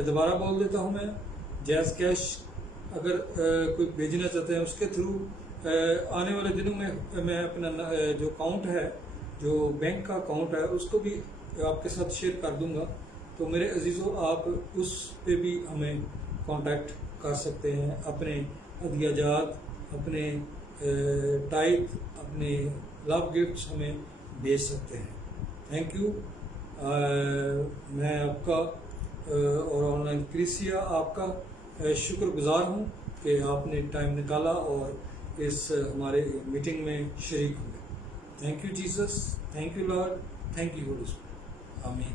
दोबारा बोल देता हूँ मैं, जैज़ कैश अगर कोई भेजना चाहते हैं, उसके थ्रू आने वाले दिनों में मैं अपना जो अकाउंट है, जो बैंक का अकाउंट है, उसको भी आपके साथ शेयर कर दूंगा। तो मेरे अजीज़ों, आप उस पे भी हमें कांटेक्ट कर सकते हैं, अपने हदियाजात, अपने टाइप, अपने लव गिफ्ट्स हमें भेज सकते हैं। Thank you. मैं आपका और ऑनलाइन कलीसिया आपका शुक्रगुजार हूँ कि आपने टाइम निकाला और इस हमारे मीटिंग में शरीक हुए। Thank you Jesus, thank you Lord, thank you Holi spirit. आमीन।